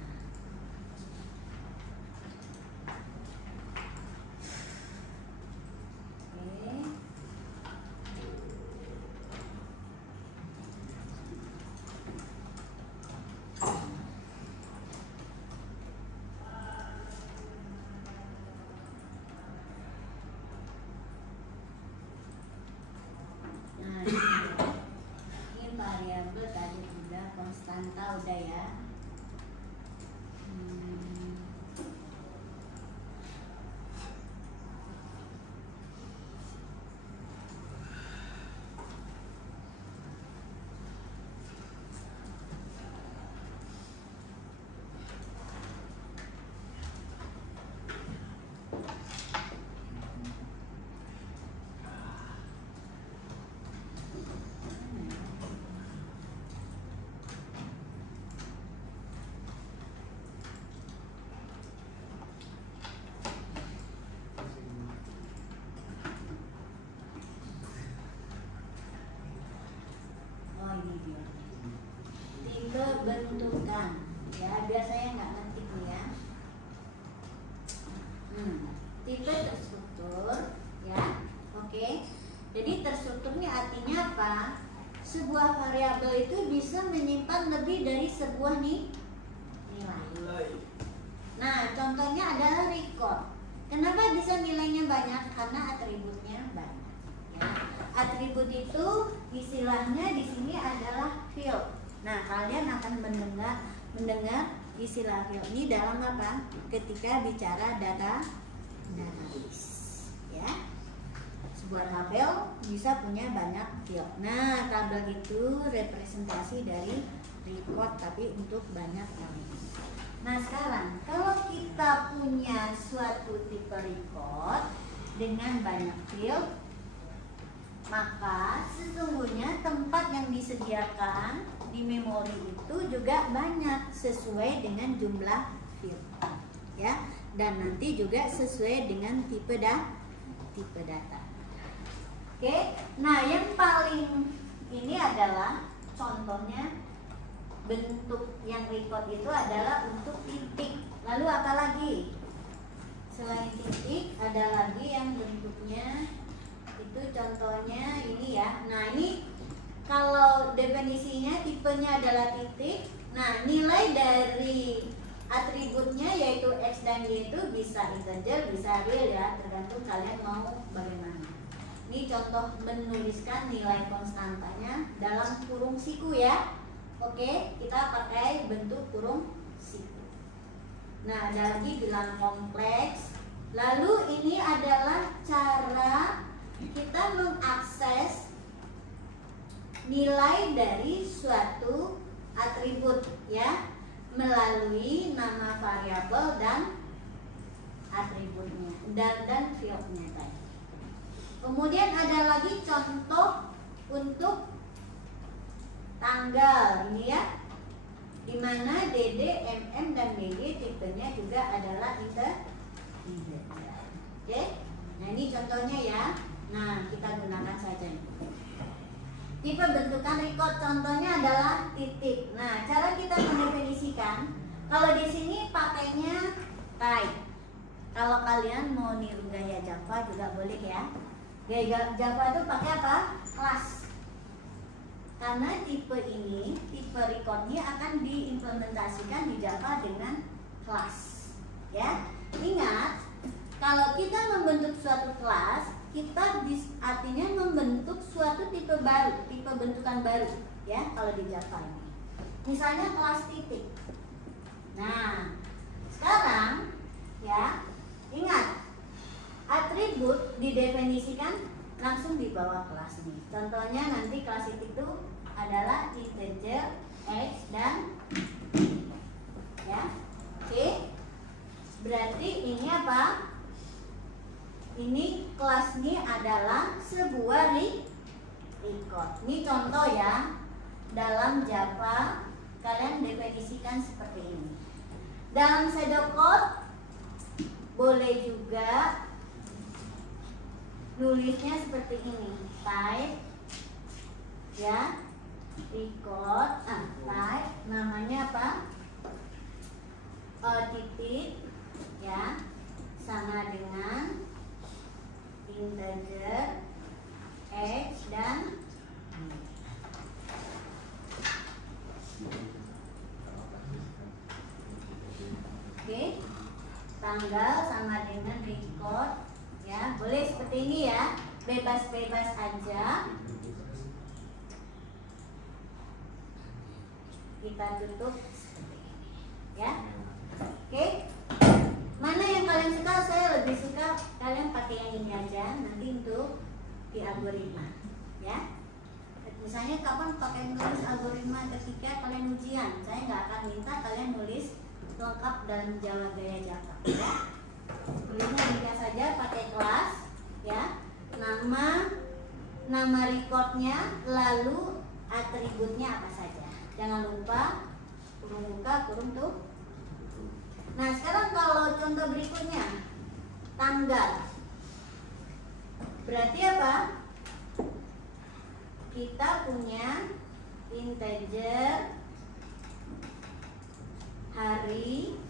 Konstanta udah ya. Tipe bentukan ya, biasanya nggak ngetik nih ya. Tipe terstruktur ya. Oke. Jadi terstruktur ini artinya apa? Sebuah variabel itu bisa menyimpan lebih dari sebuah nilai. Nah, contohnya adalah record. Kenapa bisa nilainya banyak? Karena atributnya banyak ya. Atribut itu istilahnya di sini adalah field. Nah, kalian akan mendengar istilah field ini dalam apa? Ketika bicara database ya. Sebuah tabel bisa punya banyak field. Nah, tabel itu representasi dari record tapi untuk banyak element. Nah, sekarang kalau kita punya suatu tipe record dengan banyak field, maka sesungguhnya tempat yang disediakan di memori itu juga banyak sesuai dengan jumlah field ya, dan nanti juga sesuai dengan tipe data. Oke, nah yang paling ini adalah contohnya bentuk yang record itu adalah untuk titik. Lalu apa lagi? Selain titik ada lagi yang bentuknya itu contohnya ini ya. Nah, ini kalau definisinya tipenya adalah titik. Nah, nilai dari atributnya yaitu X dan Y itu bisa integer, bisa real ya, tergantung kalian mau bagaimana. Ini contoh menuliskan nilai konstantanya dalam kurung siku ya. Oke, kita pakai bentuk kurung siku. Nah, ada lagi bilang kompleks. Lalu ini adalah cara kita mengakses nilai dari suatu atribut ya, melalui nama variabel dan atributnya dan fieldnya tadi. Kemudian ada lagi contoh untuk tanggal ini ya, dimana DD, MM dan BG tipenya juga adalah integer. Oke, nah ini contohnya ya. Nah, kita gunakan saja. Tipe bentukan record contohnya adalah titik. Nah, cara kita mendefinisikan, kalau di sini pakainya type. Kalau kalian mau niru gaya Java juga boleh ya. Gaya Java itu pakai apa? Kelas. Karena tipe ini, tipe recordnya akan diimplementasikan di Java dengan kelas. Ya, ingat kalau kita membentuk suatu kelas, kita artinya membentuk suatu tipe baru, tipe bentukan baru ya kalau di Java ini. Misalnya kelas titik. Nah, sekarang ya, ingat atribut didefinisikan langsung di bawah kelas ini. Contohnya nanti kelas titik itu adalah integer X dan ya. Oke. Berarti ini apa? Ini kelasnya adalah sebuah record. Ini contoh ya. Dalam Java kalian definisikan seperti ini. Dalam pseudocode boleh juga nulisnya seperti ini. Type ya, record. Type namanya apa? Titik ya, sama dengan integer X dan oke, tanggal sama dengan record ya, boleh seperti ini ya, bebas-bebas aja. Kita tutup seperti ini ya. Oke, mana yang kalian suka? Saya lebih suka kalian pakai yang ini aja nanti untuk di algoritma ya. Misalnya kapan pakai nulis algoritma ketika kalian ujian, saya nggak akan minta kalian nulis lengkap dalam Java gaya Java ya. Tulisnya jika saja pakai kelas ya, nama recordnya, lalu atributnya apa saja. Jangan lupa kurung buka, kurung tutup. Nah, sekarang kalau contoh berikutnya tanggal. Berarti apa? Kita punya integer hari,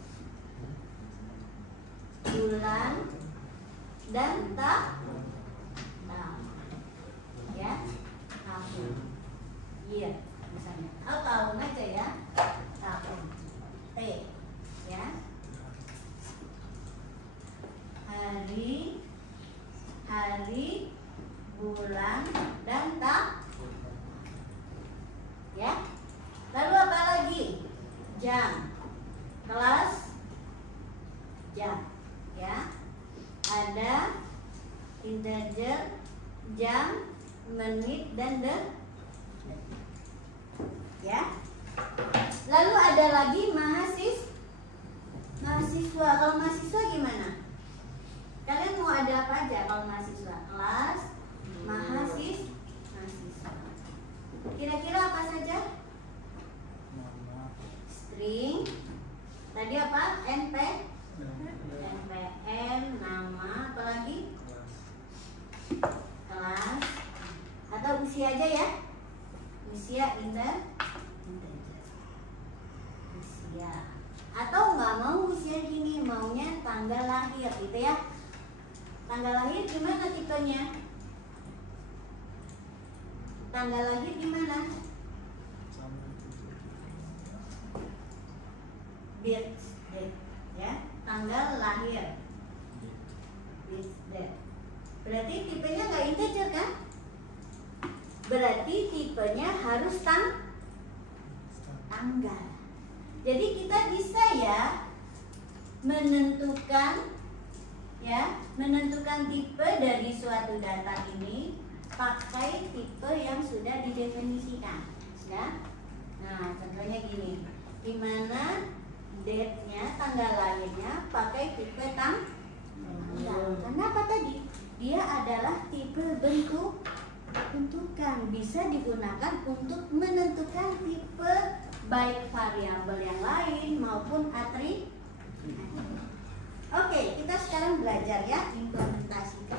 bulan, dan tahun ya, tahun, year misalnya, atau tahun aja ya, tahun T ya, hari, bulan, dan tahun ya. Lalu apa lagi? Jam, kelas jam ya, ada integer jam, menit, dan detik ya. Lalu ada lagi mahasiswa. Kalau mahasiswa gimana? Kalian mau ada apa aja kalau mahasiswa? Kelas, mahasiswa. Kira-kira apa saja? String. Tadi apa? NPM, nama, apa lagi? Kelas. Atau usia aja ya? Usia integer. Usia. Atau nggak mau usia gini, maunya tanggal lahir gitu ya. Tanggal lahir gimana tipenya? Tanggal lahir di mana? Birth date, ya, tanggal lahir. Birth date. Berarti tipenya nggak integer kan? Berarti tipenya harus tanggal. Jadi kita bisa ya menentukan tipe dari suatu data ini pakai tipe yang sudah didefinisikan, ya. Nah, contohnya gini, dimana date-nya, tanggal lahirnya pakai tipe tanggal. Kenapa tadi? Dia adalah tipe bentukan, bisa digunakan untuk menentukan tipe baik variabel yang lain maupun atribut. Oke, kita sekarang belajar ya implementasikan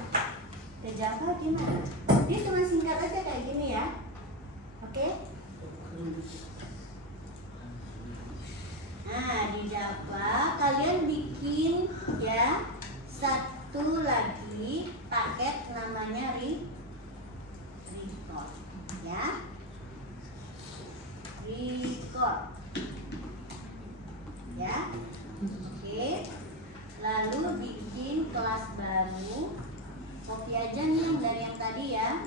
ke Java gimana? Dia cuma singkat aja kayak gini ya. Oke? Nah, di Java kalian bikin ya satu lagi paket namanya record ya. Record ya. Oke. Lalu bikin kelas baru. Copy aja nih yang dari yang tadi ya.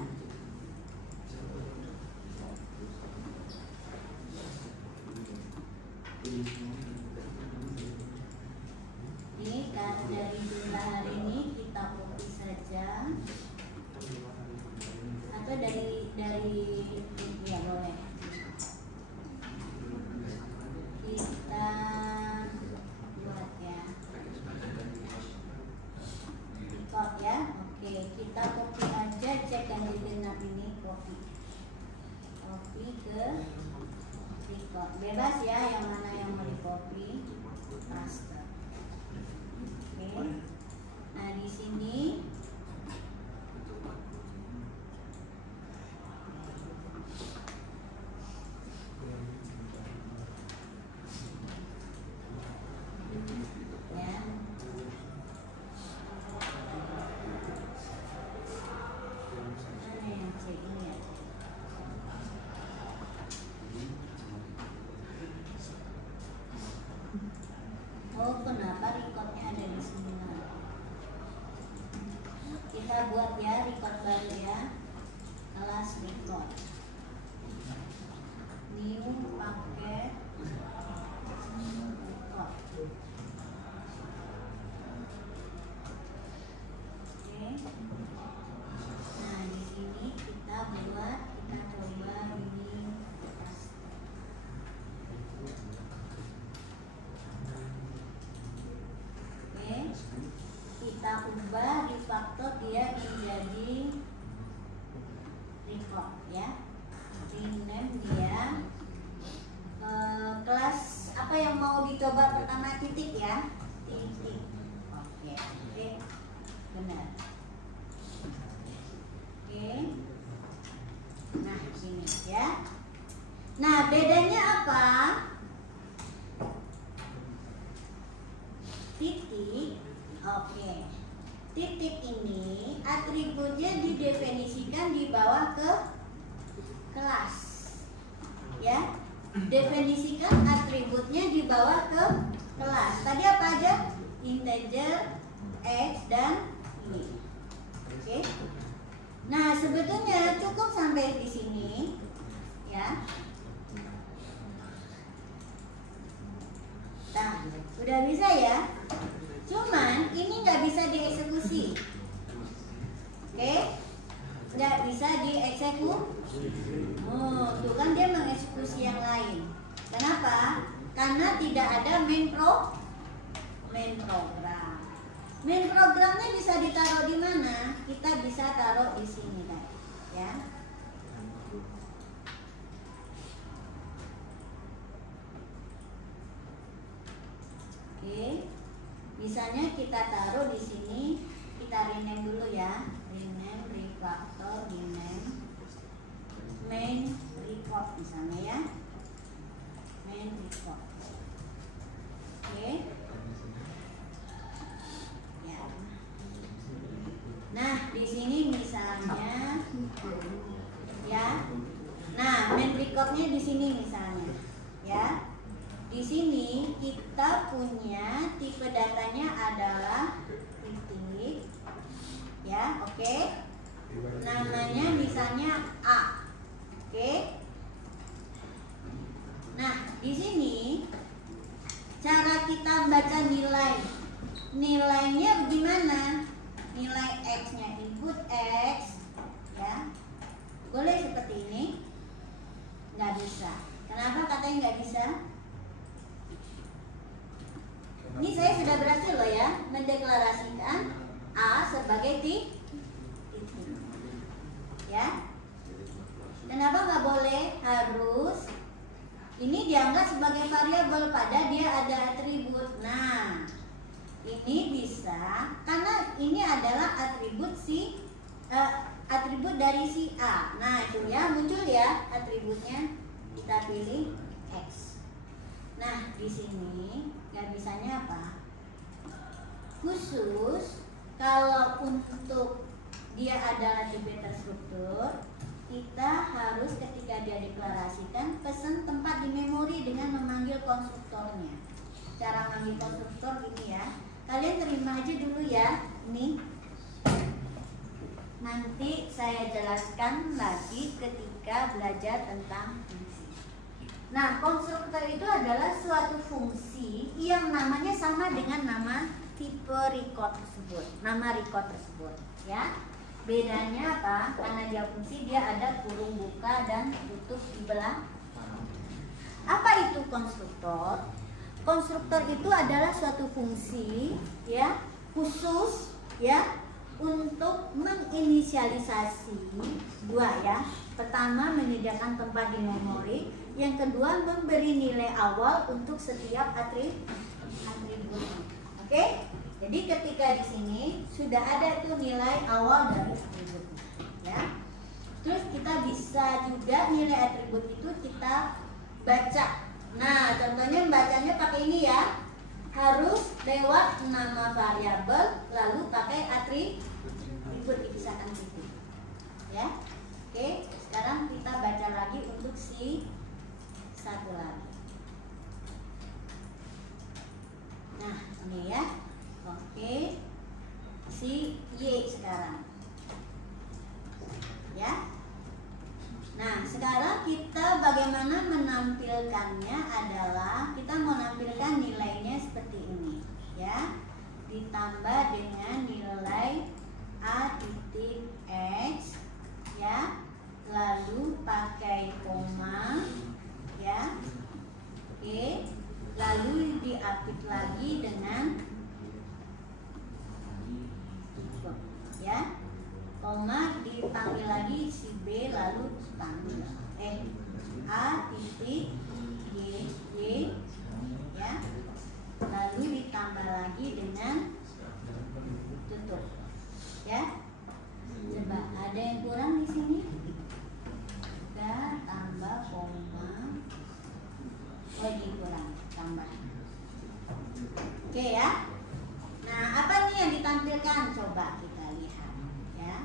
Ini kan dari jumlah hari ini kita copy saja. Atau dari ya boleh. Kita buat ya. Record ya. Oke, kita copy aja, cek yang di genap ini copy. Copy ke record. Bebas ya yang mana yang mau di copy. Paste. Oke. Nah, di sini kenapa recordnya ada di sini? Kita buat ya record baru ya, kelas record new paket record. Oke. Nah, di sini kita coba ini. Kita ubah refactor dia menjadi record ya. Rename dia kelas apa yang mau dicoba pertama titik ya. Titik. Oke. Benar. Oke. Nah, sini ya. Nah, bedanya apa? Titik. Oke. Titik ini atributnya didefinisikan di bawah ke kelas. Ya. Definisikan atributnya di bawah ke kelas. Tadi apa aja? Integer, X dan Y. Oke. Nah, sebetulnya cukup sampai di sini. Ya. Nah, udah bisa ya. Cuman ini nggak bisa dieksekusi, oke? Nggak bisa dieksekusi. Tuh kan dia mengeksekusi yang lain. Kenapa? Karena tidak ada main program. Main programnya bisa ditaruh di mana? Kita bisa taruh di sini kan, ya. Oke. Misalnya kita taruh di sini, kita rename dulu ya, rename refactor, rename main record misalnya ya, main record. Oke. Ya. Nah, di sini misalnya ya. Nah, main recordnya di sini misalnya, ya. Di sini kita punya tipe datanya adalah titik, ya, oke. Namanya misalnya A, oke. Nah, di sini cara kita baca nilainya bagaimana? Nilai X-nya, input X, ya, boleh seperti ini? Nggak bisa. Kenapa katanya nggak bisa? Ini saya sudah berhasil loh ya mendeklarasikan A sebagai titik, ya. Kenapa nggak boleh? Harus ini dianggap sebagai variabel pada dia ada atribut. Nah, ini bisa karena ini adalah atribut atribut dari si A. Nah, itu ya muncul ya atributnya. Kita pilih X. Nah, di sini nggak bisanya apa? Khusus kalau untuk dia adalah tipe terstruktur, kita harus ketika dia deklarasikan pesan tempat di memori dengan memanggil konstruktornya. Cara manggil konstruktor ini ya. Kalian terima aja dulu ya. Ini nanti saya jelaskan lagi ketika belajar tentang fungsi. Nah, konstruktor itu adalah suatu fungsi yang namanya sama dengan nama tipe record tersebut, nama record tersebut, ya. Bedanya apa? Karena dia fungsi, dia ada kurung buka dan tutup di belakang. Apa itu konstruktor? Konstruktor itu adalah suatu fungsi, ya, khusus, ya, untuk menginisialisasi dua ya. Pertama, menyediakan tempat di memori. Yang kedua, memberi nilai awal untuk setiap atribut. Oke? Jadi ketika di sini sudah ada tuh nilai awal dari atribut, ya. Terus kita bisa juga nilai atribut itu kita baca. Nah, contohnya bacanya pakai ini ya. Harus lewat nama variabel lalu pakai atribut dipisahkan titik. Ya. Oke, sekarang kita baca lagi untuk si satu lagi. Nah, ini ya. Oke. Si Y sekarang. Ya. Nah, sekarang kita bagaimana menampilkannya adalah kita mau nampilkan nilainya seperti ini, ya. Ditambah dengan nilai A titik X, ya. Lalu pakai koma, ya. Oke. Lalu diapit lagi dengan ya. Koma dipanggil lagi si B lalu panggil A titik Y, ya, lalu ditambah lagi dengan tutup, ya. Coba ada yang kurang di sini? Kita tambah koma, oh ini kurang, tambah. Oke ya. Nah, apa nih yang ditampilkan? Coba kita lihat, ya.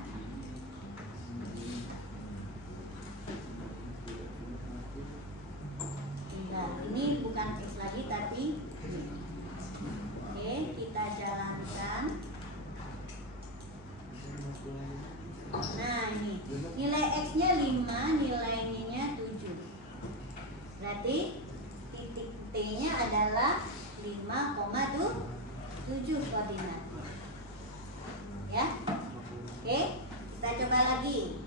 Ini bukan X lagi tapi Y. Oke, kita jalankan. Nah, ini nilai X-nya 5, nilai Y-nya 7. Berarti titik T-nya adalah 5,7 koordinat. Ya. Oke, kita coba lagi.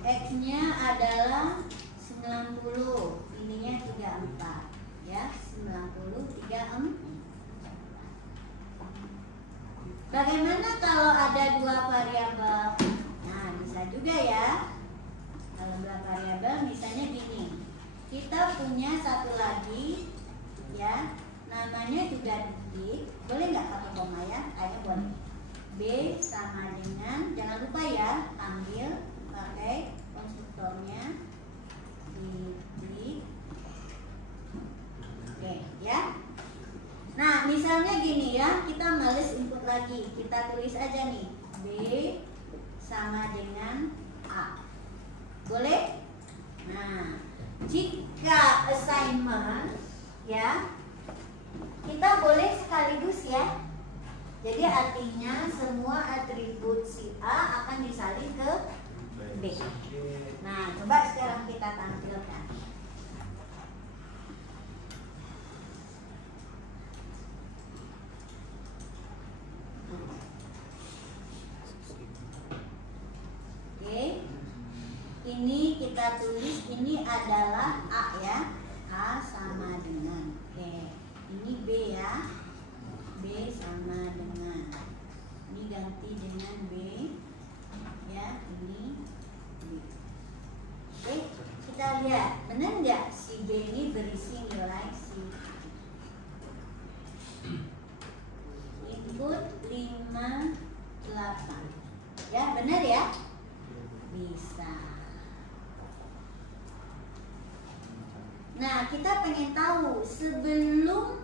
X-nya adalah 90, ininya 34, ya, 90, 34. Bagaimana kalau ada dua variabel? Nah, bisa juga ya. Kalau dua variabel misalnya gini. Kita punya satu lagi, ya, namanya juga titik. Boleh nggak pakai koma ya? Kayaknya boleh. B sama dengan, jangan lupa ya, ambil pakai konstruktornya titik. Oke, ya. Nah, misalnya gini ya, kita males input lagi. Kita tulis aja nih B sama dengan A. Boleh? Nah, jika assignment ya, kita boleh sekaligus ya. Jadi artinya semua atribut si A akan disalin ke B. Nah, coba sekarang kita tampilkan. Oke. Ini kita tulis, ini adalah A ya. A sama dengan. Oke. Ini B ya. B sama dengan. Ini ganti dengan B. Ya, ini B. Oke, kita lihat. Benar nggak si B ini berisi nilai si input 5, 8. Ya, benar ya? Bisa. Nah, kita pengen tahu sebelum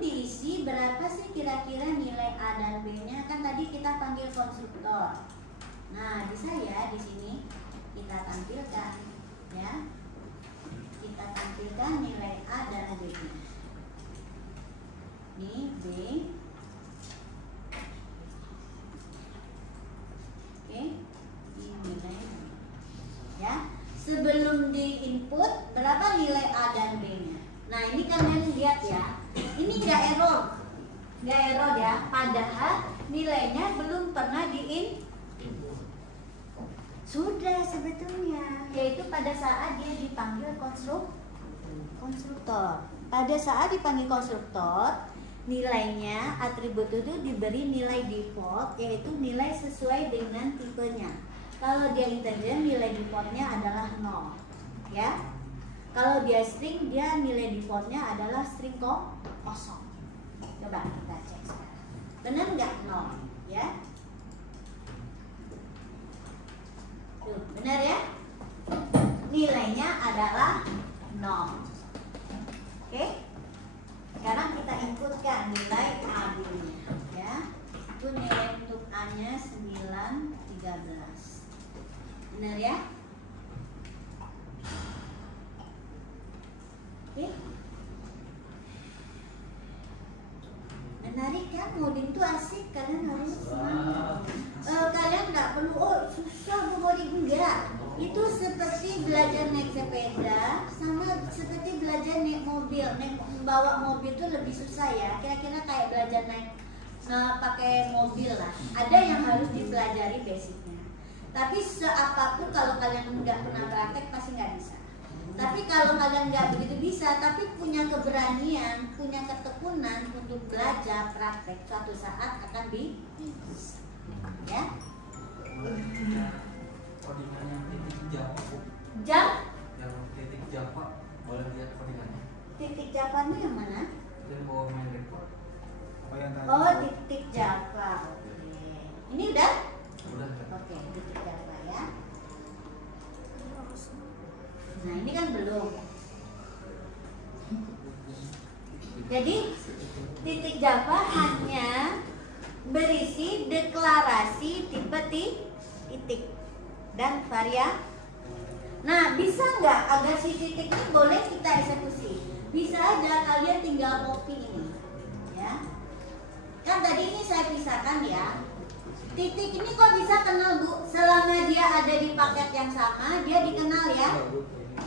diisi berapa sih kira-kira nilai A dan B-nya? Kan tadi kita panggil konstruktor. Nah, bisa ya di sini kita tampilkan ya. Kita tampilkan nilai A dan B-nya. Ini B. Oke, ini nilai B. Ya. Sebelum di input berapa nilai A dan B-nya? Nah, ini kalian lihat ya. Ini nggak error ya. Padahal nilainya belum pernah sudah sebetulnya, yaitu pada saat dia dipanggil konstruktor. Pada saat dipanggil konstruktor, nilainya atribut itu diberi nilai default, yaitu nilai sesuai dengan tipenya. Kalau dia integer, nilai defaultnya adalah 0 ya. Kalau dia string, dia nilai defaultnya adalah string kosong. Coba kita cek sekarang. Benar nggak 0 ya? Tuh, benar ya? Nilainya adalah 0. Oke? Sekarang kita inputkan nilai A-nya ya. Itu nilai untuk A-nya 9, 13. Benar ya? Oke. Menarik kan? Ngoding itu asik, kalian harus semangat. Kalian nggak perlu susah ngoding, enggak. Itu seperti belajar naik sepeda, sama seperti belajar naik mobil. Bawa mobil itu lebih susah ya. Kira-kira kayak belajar naik pakai mobil lah. Ada yang harus dipelajari basicnya. Tapi seapapun kalau kalian nggak pernah praktek pasti nggak bisa. Tapi kalau kalian nggak begitu bisa, tapi punya keberanian, punya ketekunan untuk belajar praktek, suatu saat akan bisa. Ya. Codingan yang titik Java. Yang titik Java, boleh lihat codingannya. Titik Java-nya yang mana? Di bawah main record. Oh, titik Java. Oke. Ini udah? Udah. Oke, titik Java ya. Nah, ini kan belum. Jadi titik Java hanya berisi deklarasi tipe titik dan variabel. Nah, bisa nggak agar si titik ini boleh kita eksekusi? Bisa aja, kalian tinggal copy ini ya. Kan tadi ini saya pisahkan ya. Titik ini kok bisa kenal Bu? Selama dia ada di paket yang sama, dia dikenal ya.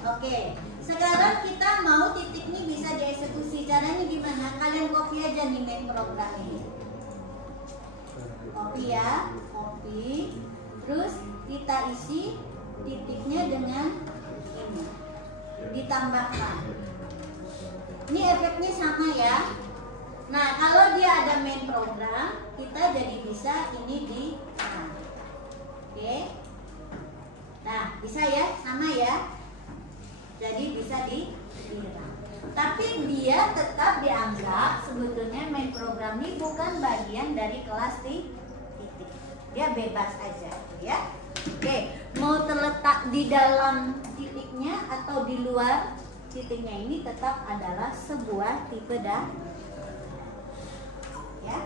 Oke, sekarang kita mau titik ini bisa dieksekusi. Caranya gimana? Kalian copy aja nih main program ini. Copy ya, copy. Terus kita isi titiknya dengan ini. Ditambahkan. Ini efeknya sama ya. Nah, kalau dia ada main program, kita jadi bisa ini di oke. Nah, bisa ya, sama ya. Jadi bisa dikira. Tapi dia tetap dianggap sebetulnya main program ini bukan bagian dari kelas titik. Dia bebas aja ya. Oke, mau terletak di dalam titiknya atau di luar titiknya, ini tetap adalah sebuah tipe data. Ya.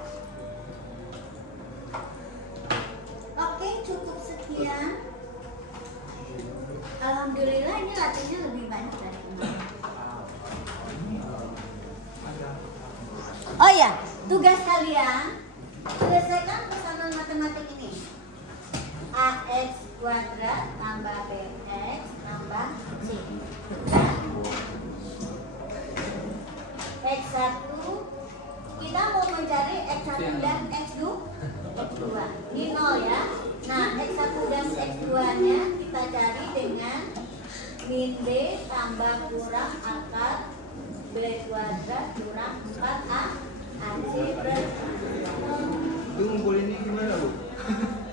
Oke. Alhamdulillah ini latihannya lebih banyak dari kemarin. Oh ya, tugas kalian selesaikan pesanan matematik ini. AX kuadrat tambah BX tambah C. X1 kita mau mencari X1 dan X2. Ini 0 ya. Nah, X1 dan X2 nya kita cari dengan min B tambah kurang akar B kuadrat kurang 4A AC berarti. Itu ngumpulinnya gimana, Bu?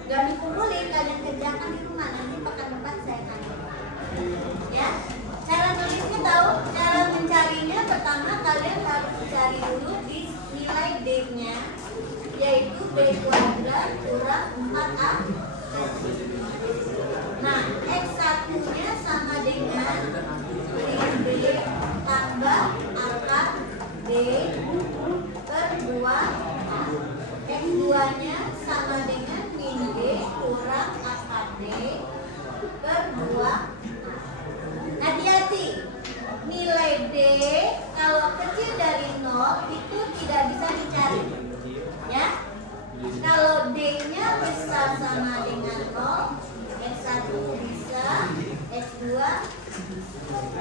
Gak dikumpulin, kalian kerjakan di rumah. Nanti pekan depan saya tanya. Ya, cara nulisnya tahu? Cara mencarinya pertama kalian harus cari dulu di nilai D-nya, yaitu B kuadrat kurang 4A. Nah, X1-nya sama dengan min B tambah akar D per 2A. X2-nya sama dengan min D kurang akar D per 2A. Hati-hati, nilai D kalau kecil dari 0 itu tidak bisa dicari. Ya, kalau D-nya besar sama dengan 0, X1 bisa, X2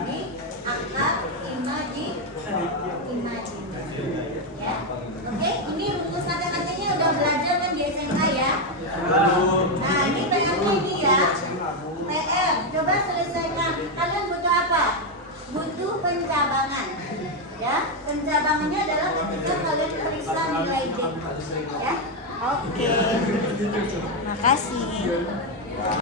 di akar imajinasi. Ya, oke, ini rumus matematiknya udah belajar kan di SMK ya. Nah, ini PR-nya ini ya. PR, coba selesaikan. Kalian butuh apa? Butuh pencabangan. Ya, pencabangannya adalah ketika kalian periksa nilai D. Ya, oke. Makasih.